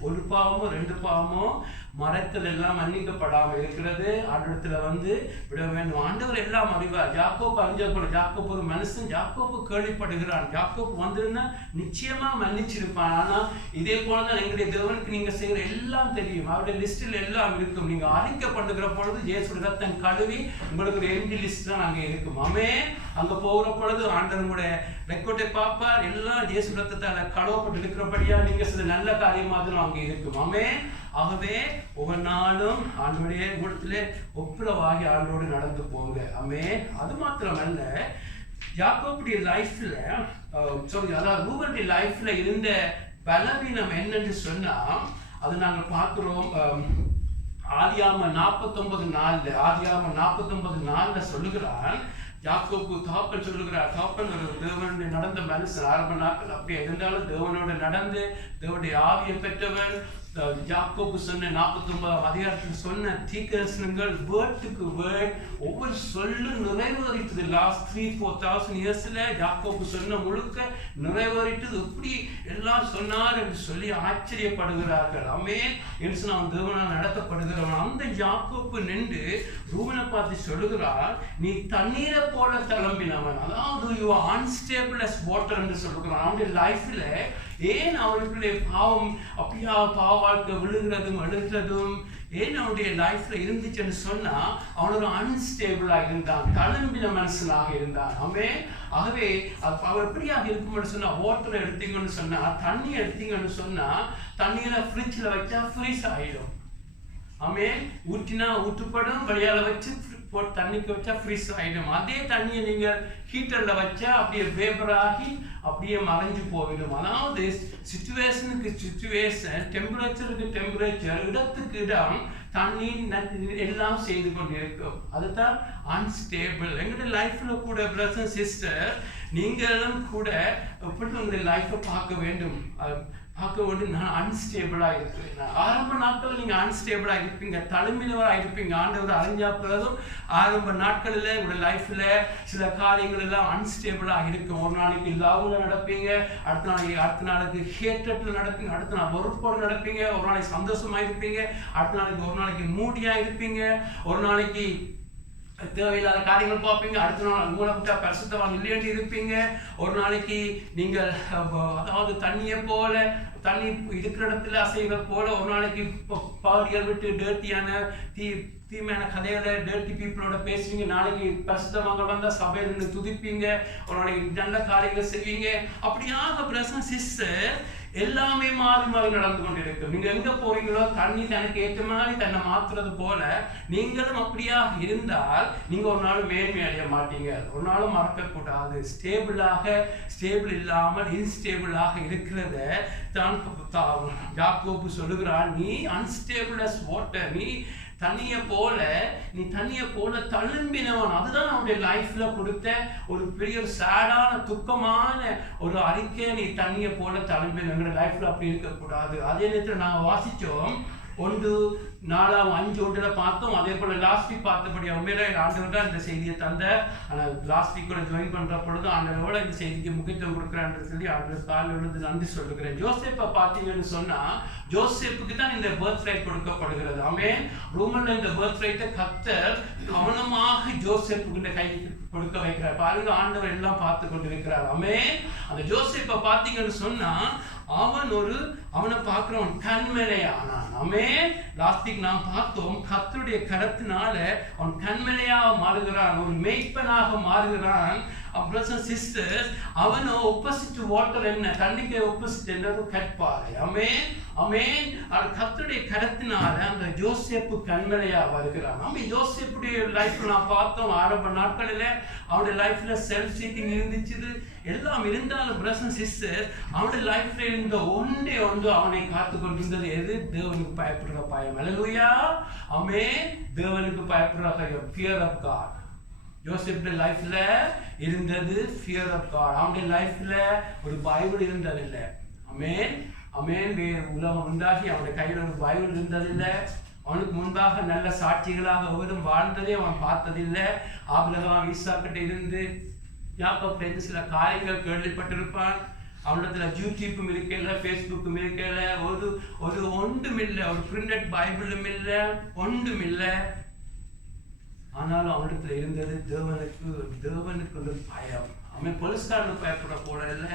ஒரு பாவமோ 2 பாவமோ மறைத்தல் எல்லாம் மன்னிக்கப்படாமல் இருக்கிறது. ஆண்டவரிடத்துல வந்து விட வேண்டும். ஆண்டவர் எல்லாம் அறிவார். யாக்கோப்பு அறிஞ்ச போல, யாக்கோப்பு ஒரு மனுஷன், யாக்கோப்பு கேள்விப்படுகிறான். யாக்கோப்பு வந்திருந்தா நிச்சயமா மன்னிச்சிருப்பான். ஆனா இதே போலதான் எங்களுடைய தேவனுக்கு நீங்க செய்யற எல்லாம் தெரியும். அவருடைய லிஸ்டில் எல்லாம் இருக்கும். நீங்க அறிக்கை பண்ணுகிற பொழுது இயேசுடைய ரத்தம் கழுவி உங்களுக்கு ஒரு எம்டி லிஸ்ட் தான் அங்கே இருக்கும். ஆமென். அங்க போகிற பொழுது ஆண்டவனுடைய ரெக்கார்டை பார்ப்பார். எல்லாம் இயேசு ரத்தத்தால கழுவப்பட்டு இருக்கிறபடியா நீங்க சில நல்ல காரியமாக அங்கே இருக்கும். ஆமென். ஆகவே ஒவ்வொரு நாளும் ஆண்டோடைய கூடத்திலே ஒப்புரவாகி ஆண்டோடு நடந்து போங்க. ஆமென். அது மாத்திரமல்ல, யாக்கோபுடைய லைஃப்ல அதாவது ரூபனுடைய லைஃப்ல இருந்த பலவீனம் என்னன்னு சொன்னா, அது நாங்கள் பார்க்கிறோம். ஆதியாகமம் 49:4 சொல்லுகிறான், யாக்கோபு தகப்பன் சொல்லுகிறார், தகப்பன் ஒரு தேவனுடைய நடந்த மனுஷன், ஆரம்ப நாட்கள் அப்படியே இருந்தாலும் தேவனோட நடந்து தேவனுடைய ஆவியை பெற்றவன். யாக்கோபு சொன்ன 49 சொன்ன தீர்க்கதரிசனங்கள் வேர்டுக்கு வேர்ட் ஒவ்வொரு சொல்லு நிறைவேறிட்டது. லாஸ்ட் 3,000-4,000 இயர்ஸ்ல யாக்கோபு சொன்ன முழுக்க நிறைவேறிட்டது. எப்படி எல்லாம் சொன்னார் என்று சொல்லி ஆச்சரியப்படுகிறார்கள். ஆமென் என்று சொன்ன அவன் தேவனால் நடத்தப்படுகிறவன். அந்த யாக்கோபு நின்று ரூபனை பார்த்து சொல்லுகிறார், நீ தண்ணீரை போல தளம்பினவன், அதாவது you are unstable as water என்று சொல்லுகிறான். அவனுடைய லைஃப்ல ஏன் அவனுக்குள்ளே பாவம் அப்படியா பாவ வாழ்க்கை விழுகிறதும் எழுகிறதும் ஏன் அவனுடைய லைஃப்ல இருந்துச்சுன்னு சொன்னா, அவன் ஒரு அன்ஸ்டேபிளா இருந்தான், தளம்பின மனுஷனாக இருந்தான். ஆகவே அவர் எப்படியாக இருக்கும்னு சொன்னா, வாட்டர் எடுத்தீங்கன்னு சொன்னா, தண்ணி எடுத்தீங்கன்னு சொன்னா, தண்ணியில ஃப்ரிட்ஜ்ல வச்சா ஃப்ரீஸ் ஆயிடும். ஊற்றினா ஊற்றுப்படும், வெளியால வச்சு தண்ணிக்கு வச்சா ஃப்ரீஸ் ஆயிடும். அதே தண்ணியை நீங்க ஹீட்டர்ல வச்சா அப்படியே வேப்பர் ஆகி அப்படியே மறைஞ்சு போயிடும். அதாவது சிச்சுவேஷனுக்கு சிச்சுவேஷன், டெம்பரேச்சருக்கு டெம்பரேச்சர், இடத்துக்கு இடம் தண்ணி எல்லாம் செய்து கொண்டிருக்கும். அதுதான் அன்ஸ்டேபிள். எங்களுடைய லைஃப்ல கூட பிரதர் சிஸ்டர், நீங்களும் கூட எப்படி உங்களுடைய லைஃப்பை பார்க்க வேண்டும். நான் அன்ஸ்டேபிளா இருக்கிறேன். ஆரம்ப நாட்களில் நீங்க அன்ஸ்டேபிளா இருப்பீங்க, தழும்பினவராக இருப்பீங்க. ஆண்டவர் அறிஞ்சா பிறகும் ஆரம்ப நாட்களில் உங்களோட லைஃப்ல சில காரியங்கள் எல்லாம் அன்ஸ்டேபிளா இருக்கும். ஒரு நாளைக்கு லவ்ல நடப்பீங்க, அடுத்த நாளைக்கு ஹேட்ரட்ல நடப்பீங்க, அடுத்த நாள் வெறுப்போடு நடப்பீங்க, ஒரு நாளைக்கு சந்தோஷமா இருப்பீங்க, அடுத்த நாளைக்கு மூடியா இருப்பீங்க, ஒரு நாளைக்கு தேவையில்லாத காரியங்கள் பார்ப்பீங்க, அடுத்த நாள் மூலப்பட்ட பரிசுத்தவான் இல்லையென்று இருப்பீங்க, ஒரு நாளைக்கு நீங்கள் அதாவது தண்ணியை போல தண்ணி இருக்கிற இடத்துல அசைகள் போல, ஒரு நாளைக்கு பாடியல் விட்டு டேர்ட்டியான தீமையான கதையில டேர்ட்டி பீப்புளோட பேசுவீங்க, நாளைக்கு பரிசுத்தவான்கள் வந்தா சபையில நின்று துதிப்பீங்க, ஒரு நாளைக்கு நல்ல காரியங்கள் செய்வீங்க. அப்படியாக பிரசன் சிஸ்டர் எல்லாமே மாறி மாறி நடந்து கொண்டிருக்கும். நீங்க எங்க போறீங்களோ தண்ணி தனக்கு ஏற்ற மாதிரி தன்னை மாத்துறது போல நீங்களும் அப்படியா இருந்தால் நீங்க ஒரு நாள் மேன்மை அடைய மாட்டீங்க. ஒரு நாளும் மறக்க கூடாது. ஸ்டேபிள் இல்லாமல் இன்ஸ்டேபிளாக இருக்கிறத தான் யாக்கோபு சொல்லுகிறான், நீ அன்ஸ்டேபிள் அஸ் வாட்டர், நீ தண்ணியை போல தழும்பினவன். அதுதான் அவனுடைய லைஃப்ல கொடுத்த ஒரு பெரிய சேடான துக்கமான ஒரு அறிக்கை. நீ தண்ணியை போல தழும்பின லைஃப்ல அப்படி இருக்கக்கூடாது. அதே நேரத்தில் நாங்கள் வாசிச்சோம் 1:4-5 பார்த்தோம். அதே போல லாஸ்ட் வீக் பார்த்தபடி உண்மையில ஆண்டவர் தான் இந்த செய்தியை தந்த. ஆனால் லாஸ்ட் வீக் கூட ஜாயின் பண்ற பொழுது ஆண்டவரோட இந்த செய்திக்கு முக்கியத்துவம் கொடுக்குறான்னு சொல்லி ஆண்டவர் காலில் விழுந்து நன்றி சொல்லுகிறேன். ஜோசேப்பை பார்த்தீங்கன்னு சொன்னா, ஜோசேப்புக்கு தான் இந்த பர்த் ரைட் கொடுக்கப்படுகிறது. ரோமன்ல இந்த பர்த் ரைட்டை கர்த்தர் கவனமாக ஜோசேப்புக்கு கைக்கு கொடுக்க வைக்கிறார். பாருங்க, ஆண்டவர் எல்லாம் பார்த்து கொண்டிருக்கிறார். அந்த ஜோசேப்பை பார்த்தீங்கன்னு சொன்னா, அவனை பார்க்கிறவன் கண்மலையானான். லாஸ்ட் வீக் நாம் பார்த்தோம், கர்த்தருடைய கரத்தினால அவன் கண்மலையாக மாறுகிறான், ஒரு மேய்ப்பனாக மாறுகிறான். brothers and sisters, அவனோ opposite water என்ன, தண்ணிக்கு opposite என்னது கற்பாறை. ஆமென். கர்த்தருடைய கரத்தினால அந்த ஜோசேப்பு கண்மலையா வருகிறான். ஜோசேப்புடைய லைஃப்ல நான் பார்த்தோம், ஆரம்ப நாட்களில் அவனுடைய லைஃப்ல செல்ஃப் சீக்கிங் இருந்துச்சு, எல்லாம் இருந்தாலும் brothers and sisters, அவனுடைய லைஃப்ல இருந்த ஒன்றே ஒன்று அவனை காத்து கொண்டிருந்தது. எது? தேவனுக்கு பயப்படுற பயம். அல்லேலூயா. ஆமென். தேவனுக்கு பயப்படுற பயம், fear of God. யோசேப்புடைய லைஃப்ல இருந்தது ஃபியர் ஆஃப் காட். அவனுடைய லைஃப்ல ஒரு பைபிள் இருந்ததில்லை. ஆமென். உலகம் உண்டாகி அவனுடைய கையில் ஒரு பைபிள் இருந்ததில்லை. அவனுக்கு முன்பாக நல்ல சாட்சிகளாக ஒவ்வொருவரும் வாழ்ந்ததே அவன் பார்த்ததில்லை. ஆபிரகாம் ஈசாக்கிட்ட இருந்து யாக்கோபிட்ட இருந்து சில காரியங்கள் கேள்விப்பட்டிருப்பான். அவனிடத்துல யூடியூப்பும் இருக்கல, ஃபேஸ்புக்கும் இருக்கல, ஒரு ஒன்றும் இல்லை, ஒரு பிரிண்டட் பைபிளும் இல்லை, ஒன்றும் இல்லை. ஆனாலும் அவனிடத்துல இருந்தது தேவனுக்கு ஒரு பயம். அவன் போலீஸ்காரனுக்கு பயப்பட போல இல்லை,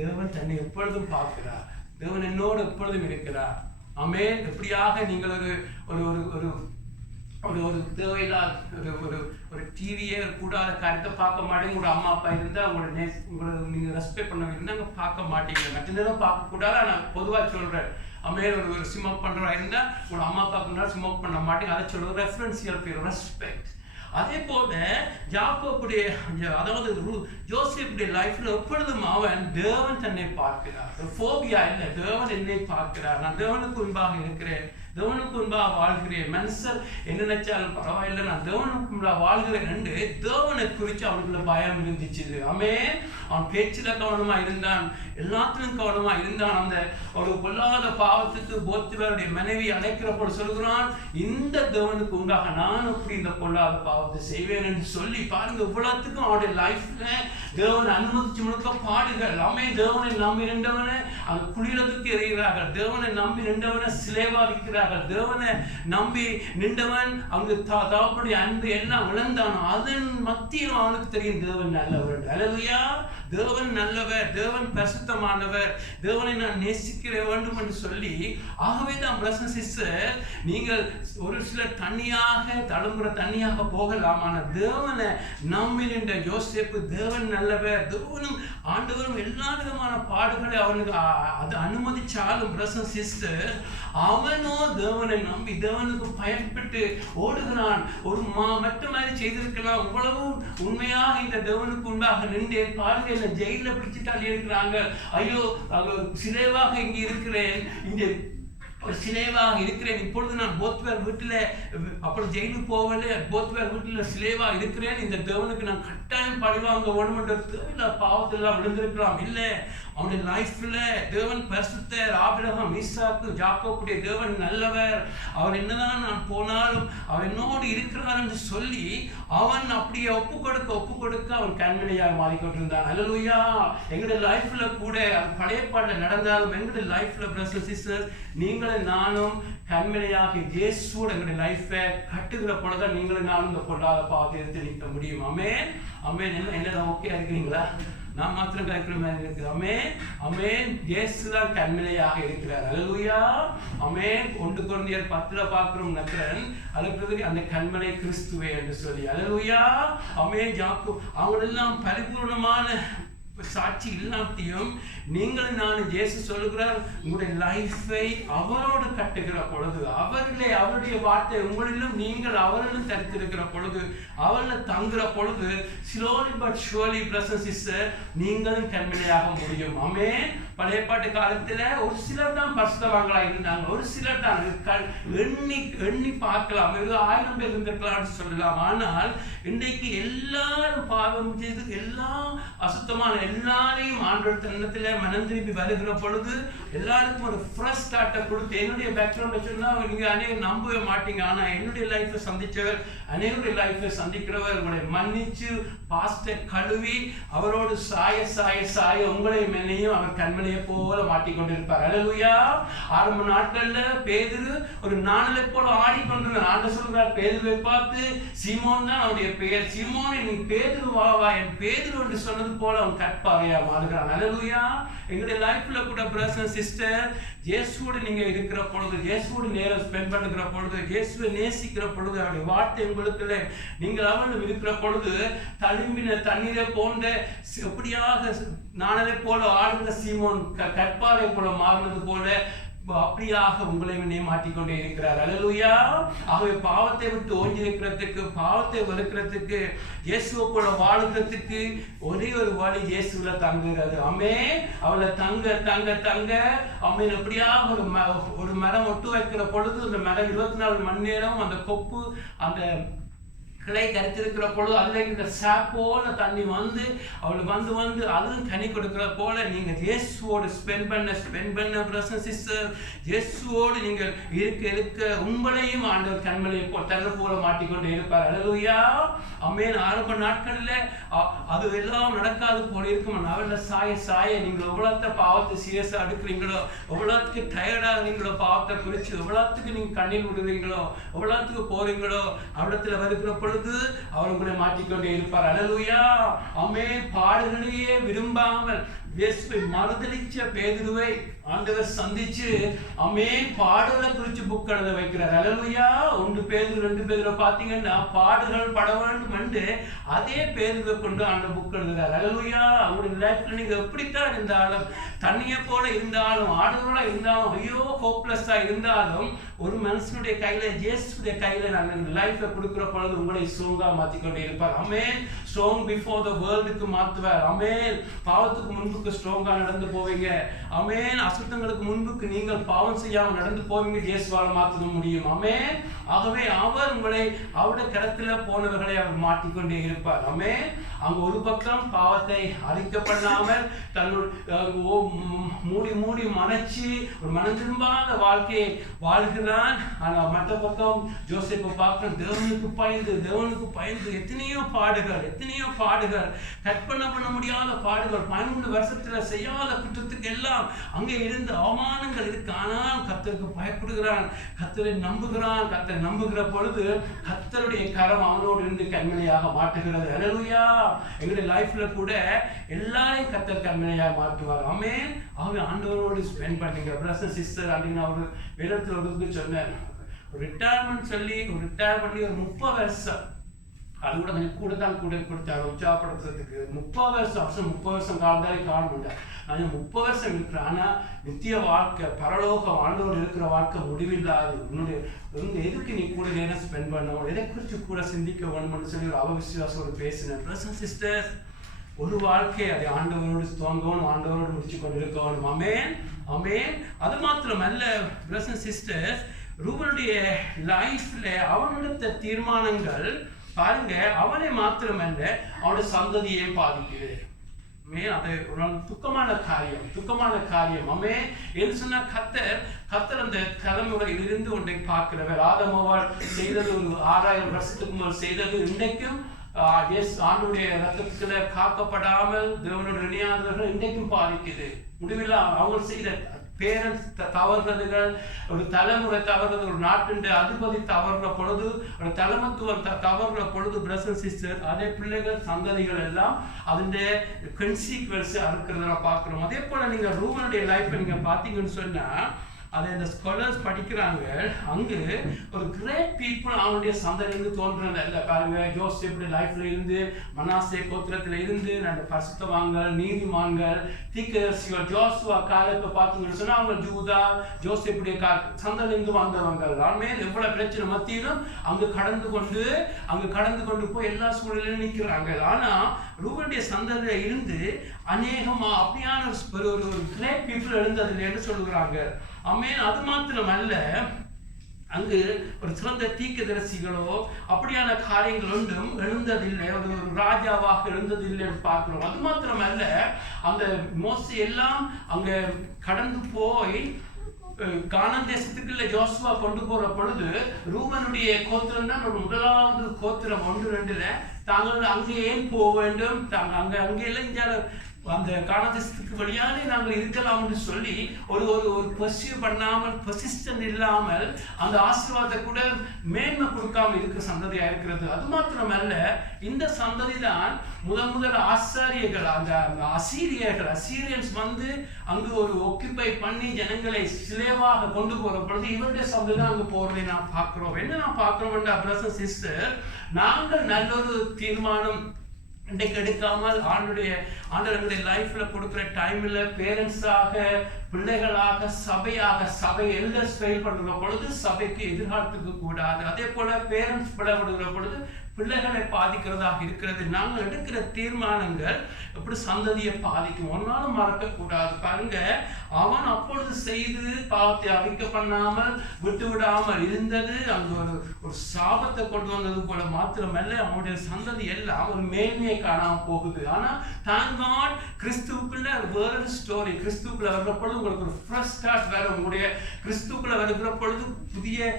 தேவன் தன்னை எப்பொழுதும் பார்க்கிறார், தேவன் என்னோடு எப்பொழுதும் இருக்கிறார். ஆமென். எப்படியாக நீங்கள் ஒரு தேவையில்லாத ஒரு டிவியே கூடாத காரியத்தை பார்க்க மாட்டீங்க. உங்களோட அம்மா அப்பா இருந்தால் உங்களை நீங்கள் ரெஸ்பெக்ட் பண்ண இருந்தால் பார்க்க மாட்டீங்க. மற்ற நேரம் பார்க்கக்கூடாது. நான் பொதுவாக சொல்கிறேன், ஒரு ஸ்மோக் பண்ணுறா இருந்தால் உங்களோட அம்மா அப்பா முன்னாடி ஸ்மோக் பண்ண மாட்டீங்க. அதை சொல்கிறது ரெஃபரன்சியல் பேர் ரெஸ்பெக்ட். அதே போல யாக்கோபுடைய அதாவது யோசேப்புடைய லைஃப்ல எப்பொழுதும் அவன் தேவன் தன்னை பார்க்கிறார். ஃபோபியா இல்லை, தேவன் என்னை பார்க்கிறார், நான் தேவனுக்கு முன்பாக இருக்கிறேன், தேவனுக்கு முன்பாக வாழ்கிறேன், மனுஷர் என்ன நினைச்சாலும் பரவாயில்லை, நான் தேவனுக்கு முன்பாக வாழ்கிறேன் என்று தேவனை குறித்து அவனுக்குள்ள பயம் இருந்துச்சு. ஆமென். அவன் பேச்சில கவனமா இருந்தான், எல்லாத்திலும் கவனமா இருந்தான். அந்த ஒரு பொல்லாத பாவத்துக்கு போத்திவருடைய மனைவி அழைக்கிறப்போது சொல்கிறான், இந்த தேவனுக்கு உண்டாக நான் அப்படி இந்த பொல்லாத பாவத்தை செய்வேன் என்று சொல்லி பாருங்க. இவ்வளவுக்கும் அவனுடைய லைஃப்ல தேவனை அனுமதிச்சு முழுக்க பாடுகள். ஆமென். தேவனை நம்பி நின்றவனை அந்த குளிரதுக்கு எறிகிறார்கள், தேவனை நம்பி நின்றவனை சிலைவா விற்கிறார்கள், தேவனை நம்பி நின்றவன் அங்கு தகப்பனுடைய அன்பு எல்லாம் இழந்தான். அதன் மத்தியில் அவனுக்கு தெரியும் தேவன் நல்லவர். அல்லேலூயா. தேவன் நல்லவர், தேவன் பரிசுத்தமானவர், தேவனை நான் நேசிக்கிற வேண்டும் என்று சொல்லி. ஆகவே தான் பிரதர் சிஸ்டர், நீங்கள் ஒரு சிலர் தனியாக தழும்புற தனியாக போகலாம், ஆனால் தேவனை நம்பி நின்ற யோசேப்பு தேவன் நல்லவர், தேவனும் ஆண்டவரும் எல்லா விதமான பாடுகளை அவனுக்கு அது அனுமதிச்சாலும் பிரதர் சிஸ்டர் அவனோ தேவனை நம்பி தேவனுக்கு பயன்பட்டு ஓடுகிறான். ஒரு மற்ற மாதிரி செய்திருக்கலாம், இவ்வளவு உண்மையாக இந்த தேவனுக்கு உண்டாக நின்றேன் பாருங்க, என்ன ஜெயில பிடிச்சிட்டால் இருக்கிறாங்க, ஐயோ சிலைவாக இங்கே இருக்கிறேன், இங்கே ஒரு சிலைவாக இருக்கிறேன், இப்பொழுது நான் போத்வேர் வீட்டில் அப்புறம் ஜெயிலுக்கு போகல, போத்வேர் வீட்டில் சிலைவாக இருக்கிறேன், இந்த தேவனுக்கு நான் கட்டாயம் பழிவாங்க வேணும்ன்றது பாவத்திலாம் விழுந்திருக்கலாம். இல்லை, அவனுடைய லைஃப்ல தேவன் பரிசுத்தர், ஆபிரகாம், ஈசாக்கு, யாக்கோபுடைய தேவன் நல்லவர், அவர் என்னதான் நான் போனாலும் அவர் என்னோடு இருக்கிறார் என்று சொல்லி அவன் அப்படியே ஒப்பு கொடுக்க அவன் கண்மலையாக மாறிக்கொண்டிருந்தான். அல்லேலூயா. எங்களுடைய லைஃப்ல கூட பழைய பாட்டில் நடந்தாலும் எங்களுடைய லைஃப்ல பிரதர்ஸ் சிஸ்டர்ஸ் நீங்களும் நானும் கண்மலையாக இயேசுவோட எங்களுடைய லைஃபை கட்டுகிற பொழுதுதான் நீங்களும் நானும் இந்த பொல்லாத பாவத்தை எடுத்து நிற்க முடியும். ஆமென். ஆமென். என்னதான் ஓகே இருக்கிறீங்களா? நான் மாத்திரம் கேட்கிற மாதிரி இருக்கு. ஆமென். ஆமென். இயேசு தான் கண்மலையாக இருக்கிறார். அல்லேலூயா. ஆமென். 1 கொரிந்தியர் 10 பார்க்கிறோம் நக்கரன் அழைக்கிறது அந்த கண்மலை கிறிஸ்துவே என்று சொல்லி. அல்லேலூயா. ஆமென். யாக்கோபு அவங்களெல்லாம் பரிபூர்ணமான சாட்சி இல்லாட்டியும் நீங்களும் நானும் இயேசு சொல்லுகிறார், உங்களுடைய லைஃபை அவரோடு கட்டுகிற பொழுது, அவர்களே அவருடைய வார்த்தை உங்களிலும் நீங்கள் அவரிலும் தரித்திருக்கிற பொழுது, அவரில் தங்குற பொழுது slowly but surely brothers sister நீங்களும் கண்மலையாக முடியும். ஆமென். பழைய பாட்டு காலத்துல ஒரு சிலர் தான் பரிசுத்தவான்களா இருந்தாங்க, ஒரு சிலர் தான் எண்ணி பார்க்கலாம், 1000 பேர் இருந்திருக்கலாம்னு சொல்லலாம். ஆனால் இன்றைக்கு எல்லாரும் பாவம் செய்து எல்லா அசுத்தமான எல்லாரையும் ஆண்டவர் தன்னத்துல மனம் திரும்பி வருகிற பொழுது எல்லாருக்கும் ஒரு ஃப்ரெஷ் ஸ்டார்ட்டை கொடுத்து, என்னுடைய பேக்ரவுண்டை சொன்னா நீங்க அநேகம் நம்பவே மாட்டீங்க, ஆனா என்னுடைய லைஃப்பை சந்திச்சவர் அநேகருடைய லைஃப்பை சந்திக்கிறவர் உங்களை மன்னிச்சு பாஸ்டை கழுவி அவரோடு சாய சாய சாய உங்களையும் என்னையும் அவர் கண்மலையை போல மாட்டிக்கொண்டிருப்பார். அல்லேலூயா. ஆரம்ப நாட்கள்ல பேதுரு ஒரு நாணலை போல ஆடிக்கொண்டிருந்தார். ஆண்டவர் சொல்றார் பேதுருவை பார்த்து, சீமோன் தான் அவருடைய பெயர், சீமோன் நீ பேதுரு வா என் பேதுரு என்று சொன்னது போல அவன் கற்பாகையா மாறுகிறான். அல்லேலூயா. எங்களுடைய லைஃப்ல கூட பிரதர் சிஸ்டர் இயேசுவோடு நீங்க இருக்கிற பொழுது, இயேசுவோடு நேரம் ஸ்பெண்ட் பண்ணுகிற பொழுது, இயேசுவை நேசிக்கிற பொழுது, அவருடைய வார்த்தை உங்களுக்கு நீங்கள் அவனும் இருக்கிற பொழுது தழும்பின தண்ணீரை போன்ற எப்படியாக நாணலை போல ஆடுகிற சீமோன் கற்பாறை போல மாறினது போல அப்படியாக உங்களை மாட்டிக்கொண்டே இருக்கிறார். அல்லேலூயா. ஆகவே பாவத்தை விட்டு ஓஞ்சி இருக்கிறதுக்கு, பாவத்தை வெறுக்கிறதுக்கு, இயேசுவை போல வாழுகிறதுக்கு ஒரே ஒரு வழி இயேசுல தங்குகிறது. ஆமென். அவளை தங்க தங்க தங்க ஆமென். எப்படியாக ஒரு மரம் ஒட்டு வைக்கிற பொழுது அந்த மரம் 24 மணி நேரம் அந்த கொப்பு அந்த கிளை கரைத்திருக்கிற பொழுது அதுல இந்த சாப்போல தண்ணி வந்து அவளுக்கு வந்து அதுவும் கனி கொடுக்கிற போல நீங்க இயேசுவோடு ஸ்பெண்ட் பண்ண பிரதர் சிஸ்டர், இயேசுவோடு நீங்கள் இருக்க உங்களையும் ஆண்டவர் கண்மலையை தன்னை போல மாட்டிக்கொண்டு இருப்பார். அல்லேலூயா. ஆமென். ஆரம்ப நாட்களில் அது எல்லாம் நடக்காது போல இருக்கும். அவள சாய சாய நீங்கள் எவ்வளோத்த பாவத்தை சீரியஸா அடுக்கிறீங்களோ, எவ்வளோத்துக்கு டயர்டாகிறீங்களோ, பாவத்தை குறித்து எவ்வளோத்துக்கு நீங்க கண்ணீர் விடுறீங்களோ, எவ்வளோத்துக்கு போறீங்களோ, அவடத்துல வருகிற பொழுது அவர் உங்களை மாற்றிக்கொண்டே இருப்பார். அல்லேலூயா. ஆமென். பாடுகளையே விரும்பாமல் இயேசுவை மறுதலிச்ச பேதுருவை ஆண்டவர் சந்திச்சு ஆமென் பாடுகளை குறிச்சு புக் எழுத வைக்கிறார். அல்லேலூயா. 1 பேதுரு 2 பேதுரு பாத்தீங்கன்னா பாடுகள் பட வேண்டும் என்று அதே பேதுருவை கொண்டு ஆண்டவர் புக் எழுதுறார். அல்லேலூயா. அவங்களுடைய லைஃப்ல நீங்க எப்படித்தான் இருந்தாலும், தண்ணியை போல இருந்தாலும், ஆடுகளா இருந்தாலும், ஐயோ ஹோப்லெஸ்ஸா இருந்தாலும், ஒரு மனுஷனுடைய கையில, இயேசுடைய கையில நாங்கள் லைஃப்பை கொடுக்கிற பொழுது உங்களை ஸ்ட்ராங்கா மாத்திக்கொண்டே இருப்பார். ஆமென். ஸ்ட்ராங் பிஃபோர் த வேர்ல்டுக்கு மாத்துவார். ஆமென். பாவத்துக்கு முன்புக்கு ஸ்ட்ராங்கா நடந்து போவீங்க. ஆமென். அசுத்தங்களுக்கு முன்புக்கு நீங்கள் பாவம் செய்யாம நடந்து போவீங்க. இயேசுவால மாற்ற முடியும். ஆமென். ஆகவே அவர் உங்களை அவருடைய கரத்துல போனவர்களை அவர் மாட்டிக்கொண்டே இருப்பார். ஆமென். அங்க ஒரு பக்கம் பாவத்தை அழிக்கப்படாமல் மூடி மூடி மறைச்சு ஒரு மனம் திரும்பாத வாழ்க்கையை வாழ்கிறான். ஆனா மற்ற பக்கம் ஜோசேப்பை பார்க்க தேவனுக்கு பயந்து எத்தனையோ பாடுகள் கற்பனை பண்ண முடியாத பாடுகள், 12 வருஷத்துல செய்யாத குற்றத்துக்கு எல்லாம் அங்கே இருந்த அவமானங்கள் இருக்கு. ஆனால் கர்த்தருக்கு பயப்படுகிறான், கர்த்தரை நம்புகிற பொழுது கர்த்தருடைய கரம் அவனோடு இருந்து கண்மலையாக மாட்டுகிறது. அல்லேலூயா. எங்களுடைய லைஃப்ல கூட எல்லாரையும் கர்த்தர் கண்மலையாக மாற்றுவார். ஆமென். அவங்க ஆண்டவரோடு ஸ்பெண்ட் பண்ணுங்க பிரதர் சிஸ்டர் அப்படின்னு அவர் வேதத்துல ஒரு சொன்னார். ரிட்டையர்மெண்ட் சொல்லி ரிட்டையர் பண்ணி ஒரு 30 வருஷம், அது கூட கொஞ்சம் கூட கொடுத்தாரு உற்சாகப்படுத்துறதுக்கு. 30 வருஷம் காலத்தாலே காண 30 வருஷம் இருக்கிறேன். ஆனா நித்திய வாழ்க்கை, பரலோகம், ஆண்டவர் இருக்கிற வாழ்க்கை முடிவில்லாது. உன்னுடைய எதுக்கு நீ கூட நேரம் ஸ்பெண்ட் பண்ணணும், எதை குறித்து கூட சிந்திக்க வேணும்னு சொல்லி ஒரு அவவிசுவாசோடு பேசினேன். பிரதர்ஸ் சிஸ்டர்ஸ், ஒரு வாழ்க்கை அதை ஆண்டவரோடு துவங்கணும், ஆண்டவரோடு முடிச்சு கொண்டு இருக்கணும். ஆமென். ஆமென். அது மாத்திரமல்ல பிரதர்ஸ் சிஸ்டர்ஸ், ரூபனுடைய லைஃப்ல அவனோட தீர்மானங்கள் பாருங்க, அவனை மாத்திரமல்ல அவனுடைய சந்ததியை பாதிக்குது. அது ஒரு துக்கமான காரியம். அமே என்று சொன்னா கர்த்தர் அந்த தலைமுறையிலிருந்து ஒன்றை பார்க்கிறவர். ஆதமோவால் செய்தது ஒரு 6000 வருஷத்துக்கு முதல் செய்தது இன்றைக்கும் ஆண்டுடைய ரத்தத்துல காக்கப்படாமல் தேவனோட இணையாதவர்கள் இன்றைக்கும் பாதிக்குது. முடிவில் அவங்க செய்த பேரண்ட்ஸ் தவறுகள், ஒரு தலைமுறை தவறுறது, ஒரு நாட்டின் அதிபதி தவறுற பொழுது, ஒரு தலைமத்துவம் தவறுற பொழுது பிரதர் சிஸ்டர், அதே பிள்ளைகள் சந்ததிகள் எல்லாம் அதனுடைய கன்சீக்வன்ஸ் இருக்கிறத பார்க்கிறோம். அதே போல நீங்க ரூபனுடைய லைஃப் நீங்க பாத்தீங்கன்னு சொன்னா அதை இந்த ஸ்காலர்ஸ் படிக்கிறாங்க. அங்கு ஒரு கிரேட் பீப்புள் அவனுடைய சந்ததியிலிருந்து தோன்றுறது இல்லை. பாருங்க, ஜோசேப்புடைய லைஃப்ல இருந்து, மனாசே கோத்திரத்துல இருந்து நல்ல பரிசுத்தவான்கள், நீதிமான்கள், தீர்க்கதரிசிகள், ஜோசுவா காலத்தை பார்த்தீங்கன்னு சொன்னா அவங்க ஜூதா ஜோசேப்புடைய சந்ததியிலிருந்து வந்தவங்க. ஆன்மேல் எவ்வளவு பிரச்சனை மத்தியிலும் அங்கு கடந்து கொண்டு போய் எல்லா சூழலிலும் நிற்கிறாங்க. ஆனா ரூபனுடைய சந்ததியில இருந்து அநேகமா அப்படியான ஒரு கிரேட் பீப்புள் எழுந்ததில்லை என்று சொல்லுகிறாங்க. ஆமென். அது மாத்திரமல்ல, அங்கு ஒரு சிறந்த தீர்க்கதரிசிகளோ அப்படியான காரியங்கள் ஒன்றும் எழுந்ததில்லை, ஒரு ராஜாவாக எழுந்ததில்லை பார்க்கிறோம். அது மாத்திரமல்ல, அந்த மோசே எல்லாம் அங்க கடந்து போய் கானான் தேசத்துக்குள்ள ஜோசுவா கொண்டு போற பொழுது ரூபனுடைய கோத்திரம் தான் ஒரு முதலாவது கோத்திரம் 1-2 தாங்கள் அங்கே ஏன் போக வேண்டும், அங்கே எல்லாம் இந்தியாவில் அந்த கானான் தேசத்துக்கு வழியாலே நாங்கள் இருக்கலாம் என்று சொல்லி ஒரு பர்சியூ பண்ணாமல், பெர்சிஸ்டன்ட் இல்லாமல் அந்த ஆசீர்வாதத்தை கூட மேன்மை கொடுக்காம இருக்க சந்ததியா இருக்கிறது. அது மாத்திரமல்ல, இந்த சந்ததி தான் முதல் ஆசாரியர்கள், அந்த அசீரியன்ஸ் வந்து அங்கு ஒரு ஒக்கிபை பண்ணி ஜனங்களை சிலேவாக கொண்டு போற பொழுது இவருடைய சந்ததி தான் அங்கு போறதை நாம் பார்க்கிறோம். என்ன நாம் பார்க்கிறோம் என்ற பிரதர் சிஸ்டர், நாங்கள் நல்லொரு தீர்மானம் இன்றைக்கு எடுக்காமல் ஆண்டவருடைய லைஃப்ல கொடுக்குற டைம்ல பேரண்ட்ஸாக, பிள்ளைகளாக, சபை எல்டர்ஸ் ஃபெயில் பண்ற பொழுது சபைக்கு எதிர்காலத்துக்கு கூடாது. அதே போல பேரண்ட்ஸ் பிளவுடுகிற பொழுது பிள்ளைகளை பாதிக்கிறதாக இருக்கிறது. நாங்கள் எடுக்கிற தீர்மானங்கள் எப்படி சந்ததியை பாதிக்கும், ஒன்னாலும் மறக்க கூடாது. பாருங்க, அவன் அப்பொழுது செய்து பாவத்தை அறிக்க பண்ணாமல் விட்டு விடாமல் இருந்தது அங்கு ஒரு சாபத்தை கொண்டு வந்தது போல மாத்திரமல்ல, அவனுடைய சந்ததி எல்லாம் ஒரு மேன்மையை காணாம போகுது. ஆனா thank God, கிறிஸ்துவுக்குள்ள வேறொரு ஸ்டோரி. கிறிஸ்துவுக்குள்ள வர்ற பொழுது உங்களுக்கு ஒரு ஃப்ரெஷ் ஸ்டார்ட் வேற. உங்களுடைய கிறிஸ்துவுக்குள்ள வருகிற பொழுது புதிய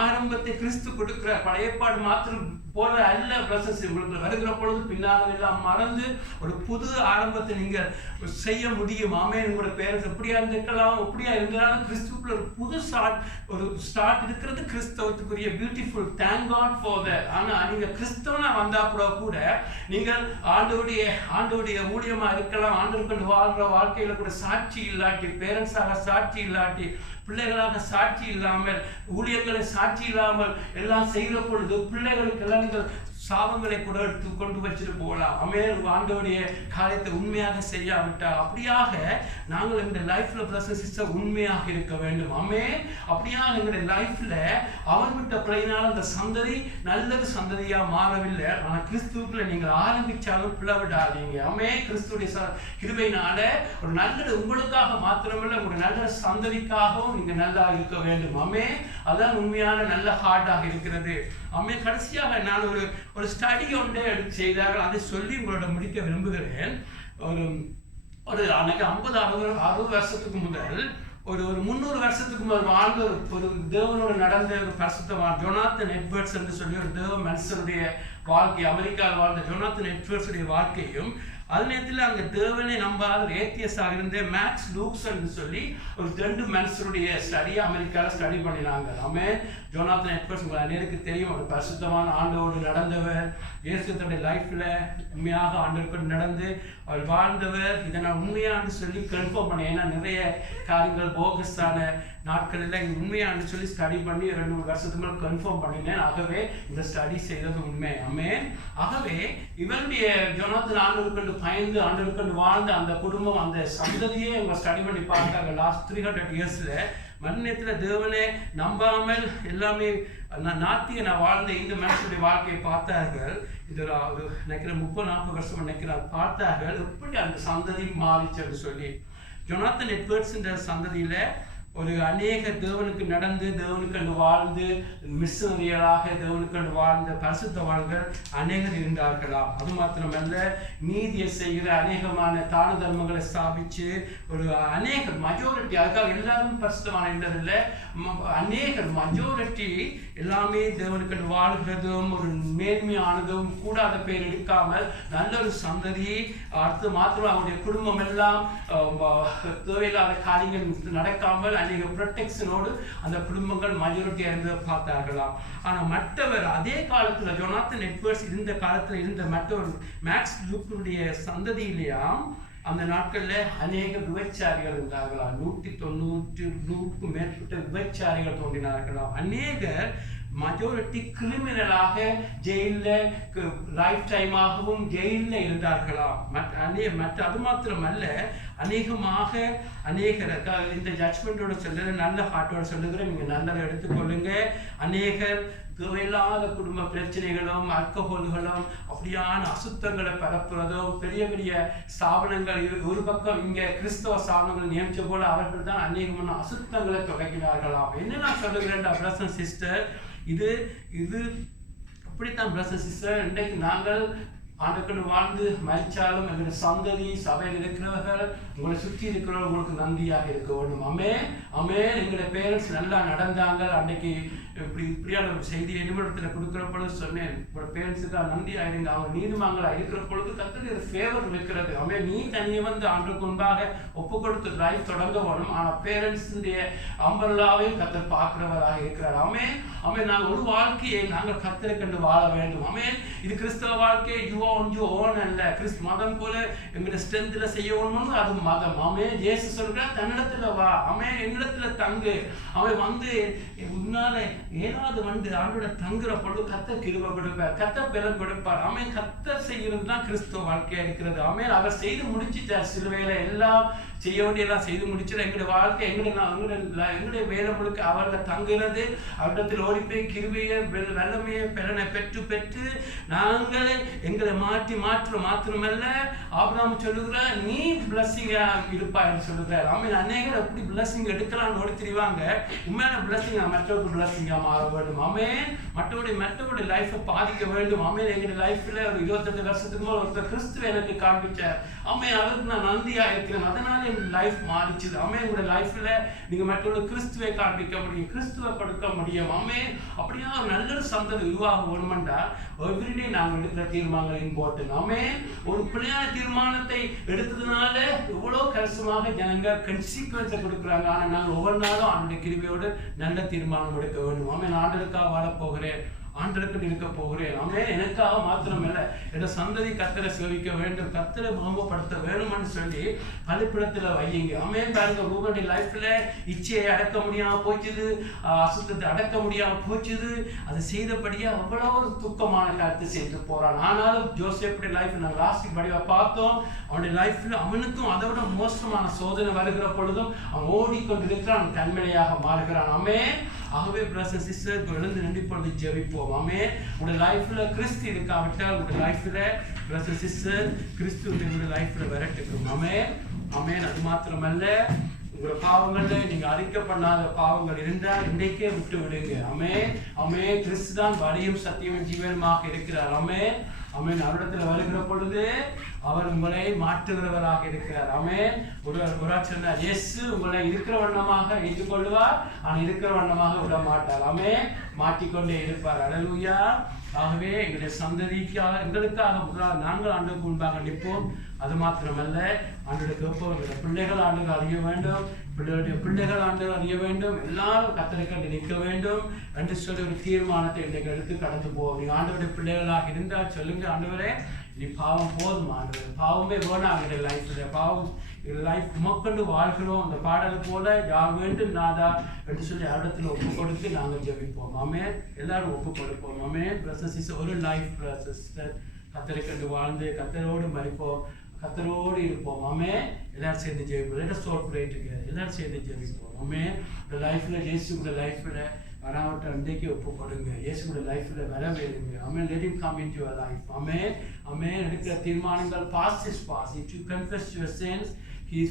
ஆரம்பத்தை கிறிஸ்து கொடுக்கிற. பழைய ஏற்பாடு மாத்திரம் போல அல்ல பிரசஸ் உங்களுக்கு வருகிற பொழுது பின்னால் எல்லாம் மறந்து ஒரு புது ஆரம்பத்தை நீங்கள் செய்ய முடியும். ஆமென். உங்களோட பேரண்ட்ஸ் எப்படியா இருந்திருக்கலாம், எப்படியா இருந்தாலும் கிறிஸ்துக்குள்ள ஒரு புது ஒரு ஸ்டார்ட் இருக்கிறது கிறிஸ்தவத்துக்குரிய beautiful. Thank God for that. ஆனா நீங்க கிறிஸ்தவனா வந்தா கூட நீங்கள் ஆண்டவருடைய ஊழியமா இருக்கலாம், ஆண்டவருக்கு வாழ்ற வாழ்க்கையில கூட சாட்சி இல்லாட்டி, பேரண்ட்ஸாக சாட்சி இல்லாட்டி, பிள்ளைகளாக சாட்சி இல்லாமல், ஊழியர்களை சாட்சி இல்லாமல் எல்லாம் செய்கிற பொழுது பிள்ளைகளுக்கு எல்லாம் நீங்கள் சாபங்களை கூட எடுத்து கொண்டு வச்சுட்டு போகலாம். ஆமென். ஆண்டவருடைய காரியத்தை உண்மையாக செய்யாவிட்டால் அப்படியாக நாங்கள் எங்களுடைய லைஃப்ல பிரதர் சிஸ்டர் உண்மையாக இருக்க வேண்டும். ஆமென். அப்படியாக எங்களுடைய லைஃப்ல அவன் விட்ட பிள்ளையினால் அந்த சந்ததி நல்லது சந்ததியா மாறவில்லை. ஆனால் கிறிஸ்துவுக்குள்ள நீங்கள் ஆரம்பிச்சாலும் பிளவிடாதீங்க. ஆமென். கிறிஸ்துடைய கிருபையினால ஒரு நல்லது உங்களுக்காக மாத்திரமல்ல, உங்களுடைய நல்ல சந்ததிக்காகவும் நீங்க நல்லா இருக்க வேண்டும். ஆமென். அதான் உண்மையான நல்ல ஹார்ட்டாக இருக்கிறது. ஆமென். கடைசியாக நான் ஒரு ஸ்டடி ஒன்றே எடுத்து செய்தார்கள், அதை சொல்லி உங்களோட முடிக்க விரும்புகிறேன். ஒரு அன்னைக்கு 50-60 வருஷத்துக்கு முதல் ஒரு 300 வருஷத்துக்கு முதல் வாழ்ந்த ஒரு தேவனோட நடந்த ஒரு பரிசுத்தவான் ஜோனாத்தன் எட்வர்ட்ஸ் என்று சொல்லி ஒரு தேவ மனுஷனுடைய வாழ்க்கை, அமெரிக்காவில் வாழ்ந்த ஜோனாத்தன் எட்வர்ட்ஸுடைய வாழ்க்கையும், அது நேரத்தில் அங்கே தேவனை நம்பாத ஏத்தியஸாக இருந்த மேக்ஸ் லூக்ஸ் என்று சொல்லி ஒரு 2 மனுஷருடைய ஸ்டடியை அமெரிக்காவில் ஸ்டடி பண்ணினாங்க. ஆமென். ஜோனாத்தன் எட்வர்ட்ஸ் உங்கள் அநேருக்கு தெரியும், ஒரு பரிசுத்தமான ஆண்டவரோடு நடந்தவர், இயேசுடைய லைஃப்ல உண்மையாக ஆண்டவருக்கு நடந்து அவர் வாழ்ந்தவர். இதை நான் உண்மையான்னு சொல்லி கன்ஃபார்ம் பண்ணேன். ஏன்னா நிறைய காரியங்கள் போகஸான நாட்களில் இது உண்மையான்னு சொல்லி ஸ்டடி பண்ணி 2-3 வருஷத்துக்கு மேலே கன்ஃபார்ம் பண்ணினேன். ஆகவே இந்த ஸ்டடி செய்தது உண்மை. ஆமென். ஆகவே இவருடைய ஜோனாத்தன் ஆண்டவருக்கு பயந்து ஆண்டவருக்கு வாழ்ந்த அந்த குடும்பம், அந்த சந்ததியே இவங்க ஸ்டடி பண்ணி பார்த்தாங்க. லாஸ்ட் 300 இயர்ஸ்ல மரணத்தில் தேவனே நம்பாமல் எல்லாமே நான் வாழ்ந்த இந்த மனுஷனுடைய வாழ்க்கையை பார்த்தார்கள். இது ஒரு நினைக்கிற 30-40 வருஷம் நினைக்கிறார் பார்த்தார்கள் எப்படி அந்த சந்ததி மாறிச்சு சொல்லி. ஜோனாத்தன் எட்வர்ட்ஸ் இந்த சந்ததியில ஒரு அநேக தேவனுக்கு நடந்து தேவனுக்கு வாழ்ந்து மிஷனரிகளாக தேவனுக்கு வாழ்ந்த பரிசுத்தவான்கள் அநேகர் இருந்தார்களாம். அது மாத்திரமல்ல, நீதியை செய்கிற அநேகமான தான தர்மங்களை ஸ்தாபிச்சு ஒரு அநேகர் மெஜாரிட்டி, அதுக்காக எல்லாரும் பரிசுத்தமான இருந்ததில்லை, அநேகர் மெஜாரிட்டி எல்லாமே தேவனுக்கு வாழ்கிறதும் ஒரு மேன்மையானதும் கூடாத பேர் எடுக்காமல் நல்ல ஒரு சந்ததி. அடுத்து மாத்திரம் அவருடைய குடும்பம் எல்லாம் தேவையில்லாத காரியங்கள் நடக்காமல் அநேக ப்ரொடெக்ஷனோடு அந்த குடும்பங்கள் மெஜாரிட்டியா இருந்து பார்த்தார்களாம். ஆனா மற்றவர் அதே காலத்துல ஜோனாத்தன் எட்வர்ட்ஸ் இருந்த காலத்துல இருந்த மற்றவர் மேக்ஸ் லூக்குடைய சந்ததியிலேயாம் அந்த நாட்கள்ல அநேக விபச்சாரிகள் இருந்தார்களாம். 190-100க்கும் மேற்பட்ட விபச்சாரிகள் தோன்றினார்களாம். அநேகர் மெஜாரிட்டி கிரிமினலாக ஜெயில லைஃப் டைமாகவும் ஜெயில இருந்தார்களாம். மற்ற அது மாத்திரமல்ல, அநேகமாக இந்த ஜட்ஜ்மெண்டோட சொல்லுற நல்ல ஹார்ட்டோட சொல்லுகிற நீங்க நல்லதை எடுத்துக்கொள்ளுங்க. அநேகர் தேவையில்லாத குடும்ப பிரச்சனைகளும் அல்கஹோல்களும் அப்படியான அசுத்தங்களை பரப்புறதும் பெரிய பெரிய ஸ்தாபனங்கள் ஒரு பக்கம் இங்க கிறிஸ்தவ ஸ்தாபனங்கள் நியமிச்ச போல அவர்கள் தான் அநேகமான அசுத்தங்களை தொடங்கினார்களாம். என்ன நான் சொல்லுகிறேன் பிரதர் சிஸ்டர், இது அப்படித்தான் பிரதர் சிஸ்டர். இன்றைக்கு நாங்கள் ஆண்டுக்கு வாழ்ந்து மறிச்சாலும் எங்களுடைய சந்ததி சபையில் இருக்கிறவர்கள் உங்களை சுற்றி இருக்கிறவர்கள் உங்களுக்கு நன்றியாக இருக்க வேண்டும். அமேன். எங்களுடைய பேரண்ட்ஸ் நல்லா நடந்தாங்க. அன்னைக்கு இப்படியான ஒரு செய்தியை நிமிடத்தில் கொடுக்குற பொழுது சொன்னேன், உங்களோட பேரண்ட்ஸுக்கு நன்றி ஆயிருங்க. அவங்க நீதிமங்களா இருக்கிற பொழுது கத்துக்கு ஒரு ஃபேவர் இருக்கிறது. நீ தனியே வந்து ஆண்டுக்கு முன்பாக ஒப்பு கொடுத்து லைஃப் தொடங்க வேணும். ஆனால் பேரண்ட்ஸுடைய அம்பர்லாவையும் கத்தர் பார்க்கிறவராக இருக்கிறார். அமேன். நாங்கள் ஒரு வாழ்க்கையை நாங்கள் கத்தரை கண்டு வாழ வேண்டும். இது கிறிஸ்தவ வாழ்க்கை அல்ல. மதம் போல எங்களுடைய ஸ்ட்ரென்த்ல செய்யணும், அது மதம். இயேசு சொல்றார், தன்னிடத்துல வா, என்னிடத்துல தங்கு. அவன் வந்து உன்னால ஏதாவது வந்து ஆண்டோட தங்குற பொழுது கத்தர் கிருபை கொடுப்பார், கத்தர் பலன் கொடுப்பார். கத்தர் செய்கிறது தான் கிறிஸ்தவ வாழ்க்கையா இருக்கிறது. அவர் செய்து முடிச்சிட்டார். சிலுவையில எல்லாம் செய்ய வேண்டியெல்லாம் செய்து முடிச்சிட எங்களுடைய வாழ்க்கை எங்களுடைய வேலை முழுக்க அவரில் தங்குறது, அவரிடத்தில் ஓடிப்போய் கிருபையை வல்லமையை பலனை பெற்று நாங்களே எங்களை மாத்திரமல்ல ஆபிரகாம் சொல்லுகிற நீ பிளஸ்ஸிங்கா இருப்பா என்று சொல்லுகிறார். அநேகர் எப்படி பிளஸ்ஸிங் எடுக்கலாம்னு ஓடி தெரிவாங்க. உண்மையான பிளஸ்ஸிங்கா மற்றவருக்கு பிளஸ்ஸிங்கா மாற வேண்டும். மற்றவருடைய லைஃபை பாதிக்க வேண்டும். எங்களுடைய லைஃப்ல ஒரு 28 வருஷத்துக்கு மேல ஒருத்தர் கிறிஸ்துவ எனக்கு காண்பிச்சார். ஆமென். அவருக்கு நான் நன்றியா இருக்கிறேன், அதனால என் லைஃப் மாறிச்சுது. ஆமென். உங்களுடைய லைஃப்ல நீங்க மற்றொரு கிறிஸ்துவை காண்பிக்க முடியும், கிறிஸ்துவை கொடுக்க முடியும். ஆமென். அப்படியா ஒரு நல்ல சந்ததி உருவாக வேணுமெண்டா எவ்ரிடே நாங்கள் எடுக்கிற தீர்மானங்கள் இம்பார்ட்டன்ட். ஆமென். ஒரு பிள்ளையான தீர்மானத்தை எடுத்ததுனால எவ்வளவு கஷ்டமாக ஜனங்க கன்சிக்வன்ஸை கொடுக்குறாங்க. ஆனா நாங்கள் ஒவ்வொரு நாளும் அந்த கிருபையோடு நல்ல தீர்மானம் எடுக்க வேண்டும். ஆமென். ஆண்டவருக்காக வாழப் போகிறேன், ஆண்டவருக்கு இருக்க போகிறேன். ஆமென். எனக்காக மாத்திரம் இல்லை, என்ற சந்ததி கர்த்தரை சேவிக்க வேண்டும், கர்த்தரை மகிமைப்படுத்த வேணும்னு சொல்லி பலிபீடத்துல வையுங்க. ஆமென். பாருங்க, உங்களுடைய லைஃப்ல இச்சையை அடக்க முடியாம போச்சுது, அசுத்தத்தை அடக்க முடியாம போச்சுது. அது செய்தபடியே அவ்வளவு ஒரு துக்கமான காரியத்தை செய்து போறான். ஆனாலும் ஜோசேப்புடைய லைஃப் நாங்கள் லாஸ்ட் படிவா பார்த்தோம். அவனுடைய லைஃப்ல அவனுக்கும் அதை விட மோசமான சோதனை வருகிற பொழுதும் அவன் ஓடிக்கொண்டிருக்கிறான், கண்மலையாக மாறுகிறான். ஆமென். ஆகவே பிரதர்ஸ் சிஸ்டர், எழுந்து நின்று பொழுது ஜெபிப்போம். ஆமென். உங்களுடைய லைஃப்ல கிறிஸ்து இருக்காவிட்டால் உங்களுடைய லைஃப்ல பிரதர்ஸ் சிஸ்டர் கிறிஸ்து உங்களுடைய லைஃப்ல வரட்டுக்கும். ஆமென். ஆமென். அது மாத்திரமல்ல, உங்களோட பாவங்கள்ல நீங்க அறிக்கப்படாத பாவங்கள் இருந்தால் இன்றைக்கே விட்டு விடுங்க. ஆமென். ஆமென். கிறிஸ்து தான் வழியும் சத்தியமும் ஜீவனுமாக இருக்கிறார். ஆமென். ஆமென். அவரிடத்துல வருகிற பொழுது அவர் உங்களை மாற்றுகிறவராக இருக்கிறார். ஆமென். ஒரு சொன்னார், இயேசு உங்களை இருக்கிற வண்ணமாக ஏற்றுக்கொள்வார், ஆனால் இருக்கிற வண்ணமாக விட மாட்டார். ஆமென். மாற்றிக்கொண்டே இருப்பார். அல்லேலூயா. ஆகவே எங்களுடைய சந்ததிக்காக எங்களுக்காக நாங்கள் ஆண்டுக்கு முன்பாக நிற்போம். அது மாத்திரமல்ல, ஆண்டோட கேட்போம், பிள்ளைகள் ஆண்டுகள் அறிய வேண்டும், பிள்ளைகளுடைய பிள்ளைகள் ஆண்டுகள் அறிய வேண்டும், எல்லாரும் கர்த்தரை கண்டு நிற்க வேண்டும் என்று சொல்லி ஒரு தீர்மானத்தை இன்றைக்கு எடுத்து கடந்து போவோம். நீங்க ஆண்டவருடைய பிள்ளைகளாக இருந்தால் சொல்லுங்க, ஆண்டவரே நீ பாவம் போதும், ஆண்டவர் பாவமே வேணாம் எங்களுடைய லைஃப்ல, பாவம் லைஃப் உமக்கொண்டு வாழ்கிறோம். அந்த பாடல் போல யார் வேண்டும் நாதா என்று சொல்லி இடத்துல ஒப்பு கொடுத்து நாங்கள் ஜெபிப்போம். ஆமென். எல்லாரும் ஒப்பு கொடுப்போம். ஆமென். பிரதர்ஸ் ஒரு லைஃப் சிஸ்டர் கர்த்தரை கண்டு வாழ்ந்து கர்த்தரோடு மரிப்போம், கர்த்தரோடு இருப்போம். ஆமென். எல்லாரும் சேர்ந்து ஜெபிப்போம். Let us all pray together. எல்லாரும் சேர்ந்து ஜெபிப்போம். ஆமென். இந்த லைஃப்ல இயேசுவோட லைஃப்ல வராவட்ட அன்றைக்கு ஒப்பு கொடுங்க. இயேசுவோட லைஃப்ல வர வேணுங்க. ஆமென். Let him come into your life. ஆமென். ஆமென். எடுக்கிற தீர்மானங்கள் past is past. If you confess your sins, he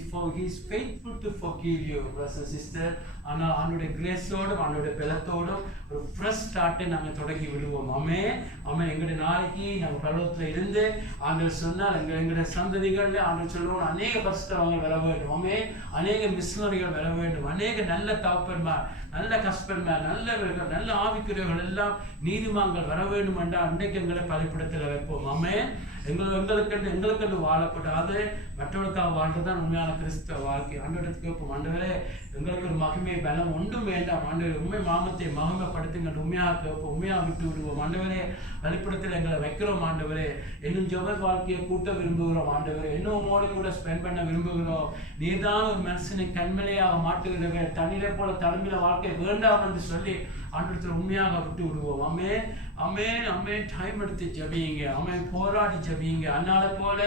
is faithful to forgive you, brothers and sisters. ஆனால் அவனுடைய கிரேஸோடும் அவனுடைய பலத்தோடும் ஒரு ஃப்ரெஷ் ஸ்டார்ட்டை நாங்கள் தொடங்கி விடுவோம். ஆமென். ஆமென். எங்களுடைய நாளைக்கு நாங்கள் பரலோகத்தில் இருந்து ஆண்டவர் சொன்னால் எங்களுடைய சந்ததிகளில் ஆண்டவர் சொல்லுவோம், அநேக பரிசுத்தவான்கள் வர வேண்டும். ஆமென். அநேக மிஷனரிகள் வர வேண்டும், அநேக நல்ல தகப்பன்மார், நல்ல கஸ்பன்மார், நல்லவர்கள், நல்ல ஆவிக்குரியவர்கள் எல்லாம் நீதிமான்கள் வர வேண்டும் என்றால் அன்றைக்கு எங்களை பலிபீடத்தில் வைப்போம். ஆமென். எங்களுக்கென்று வாழப்படாது, மற்றவர்களுக்காக வாழ்றதுதான் உண்மையான கிறிஸ்தவ வாழ்க்கை. ஆண்டவருக்கு கேட்போம், ஆண்டவரே எங்களுக்கு ஒரு மகிமை பலம் ஒன்றும் வேண்டாம், ஆண்டவரே உண்மை மாமத்தை மகிமைப்படுத்துங்க, உண்மையாக கேட்போம், உண்மையாக விட்டு விடுவோம். ஆண்டவரே பலிபீடத்தில் எங்களை வைக்கிறோம். ஆண்டவரே இன்னும் ஜெப வாழ்க்கையை கூட்ட விரும்புகிறோம். ஆண்டவரே இன்னும் உங்களோட கூட ஸ்பெண்ட் பண்ண விரும்புகிறோம். நீதான் ஒரு மனுஷனை கண்மலையாக மாட்டுகிறவர், தண்ணீரை போல தலைமையில வாழ்க்கை வேண்டாம் என்று சொல்லி ஆண்டவரத்தில் உண்மையாக விட்டு விடுவோம். ஆமென். ஆமென். ஆமென். டைம் எடுத்து ஜெபியுங்க. ஆமென். போராடி ஜெபியுங்க. அன்னால போல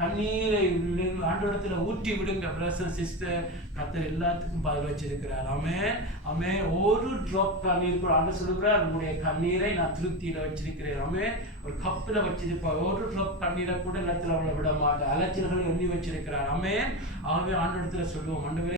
கண்ணீரை ஆண்டவரத்தில் ஊற்றி விடுங்க. பிரதர்ஸ் அண்ட் சிஸ்டர், கர்த்தர் எல்லாத்துக்கும் பதில் வச்சிருக்கிறார். ஆமென். ஆமென். ஒரு ட்ராப் கண்ணீர் கூட ஆண்டவர் சொல்லுகிறார், உங்களுடைய கண்ணீரை நான் திருப்தியில வச்சிருக்கிறேன். ஆமென். ஒரு கப்பில் வச்சிருப்பார், ஒரு ட்ராப் கண்ணீரை கூட இடத்துல அவளை விட மாட்டேன், அலைச்சல்களை எண்ணி வச்சிருக்கிறார். ஆமென். ஆகவே ஆண்டவரத்தில் சொல்லுவோம், ஆண்டவரே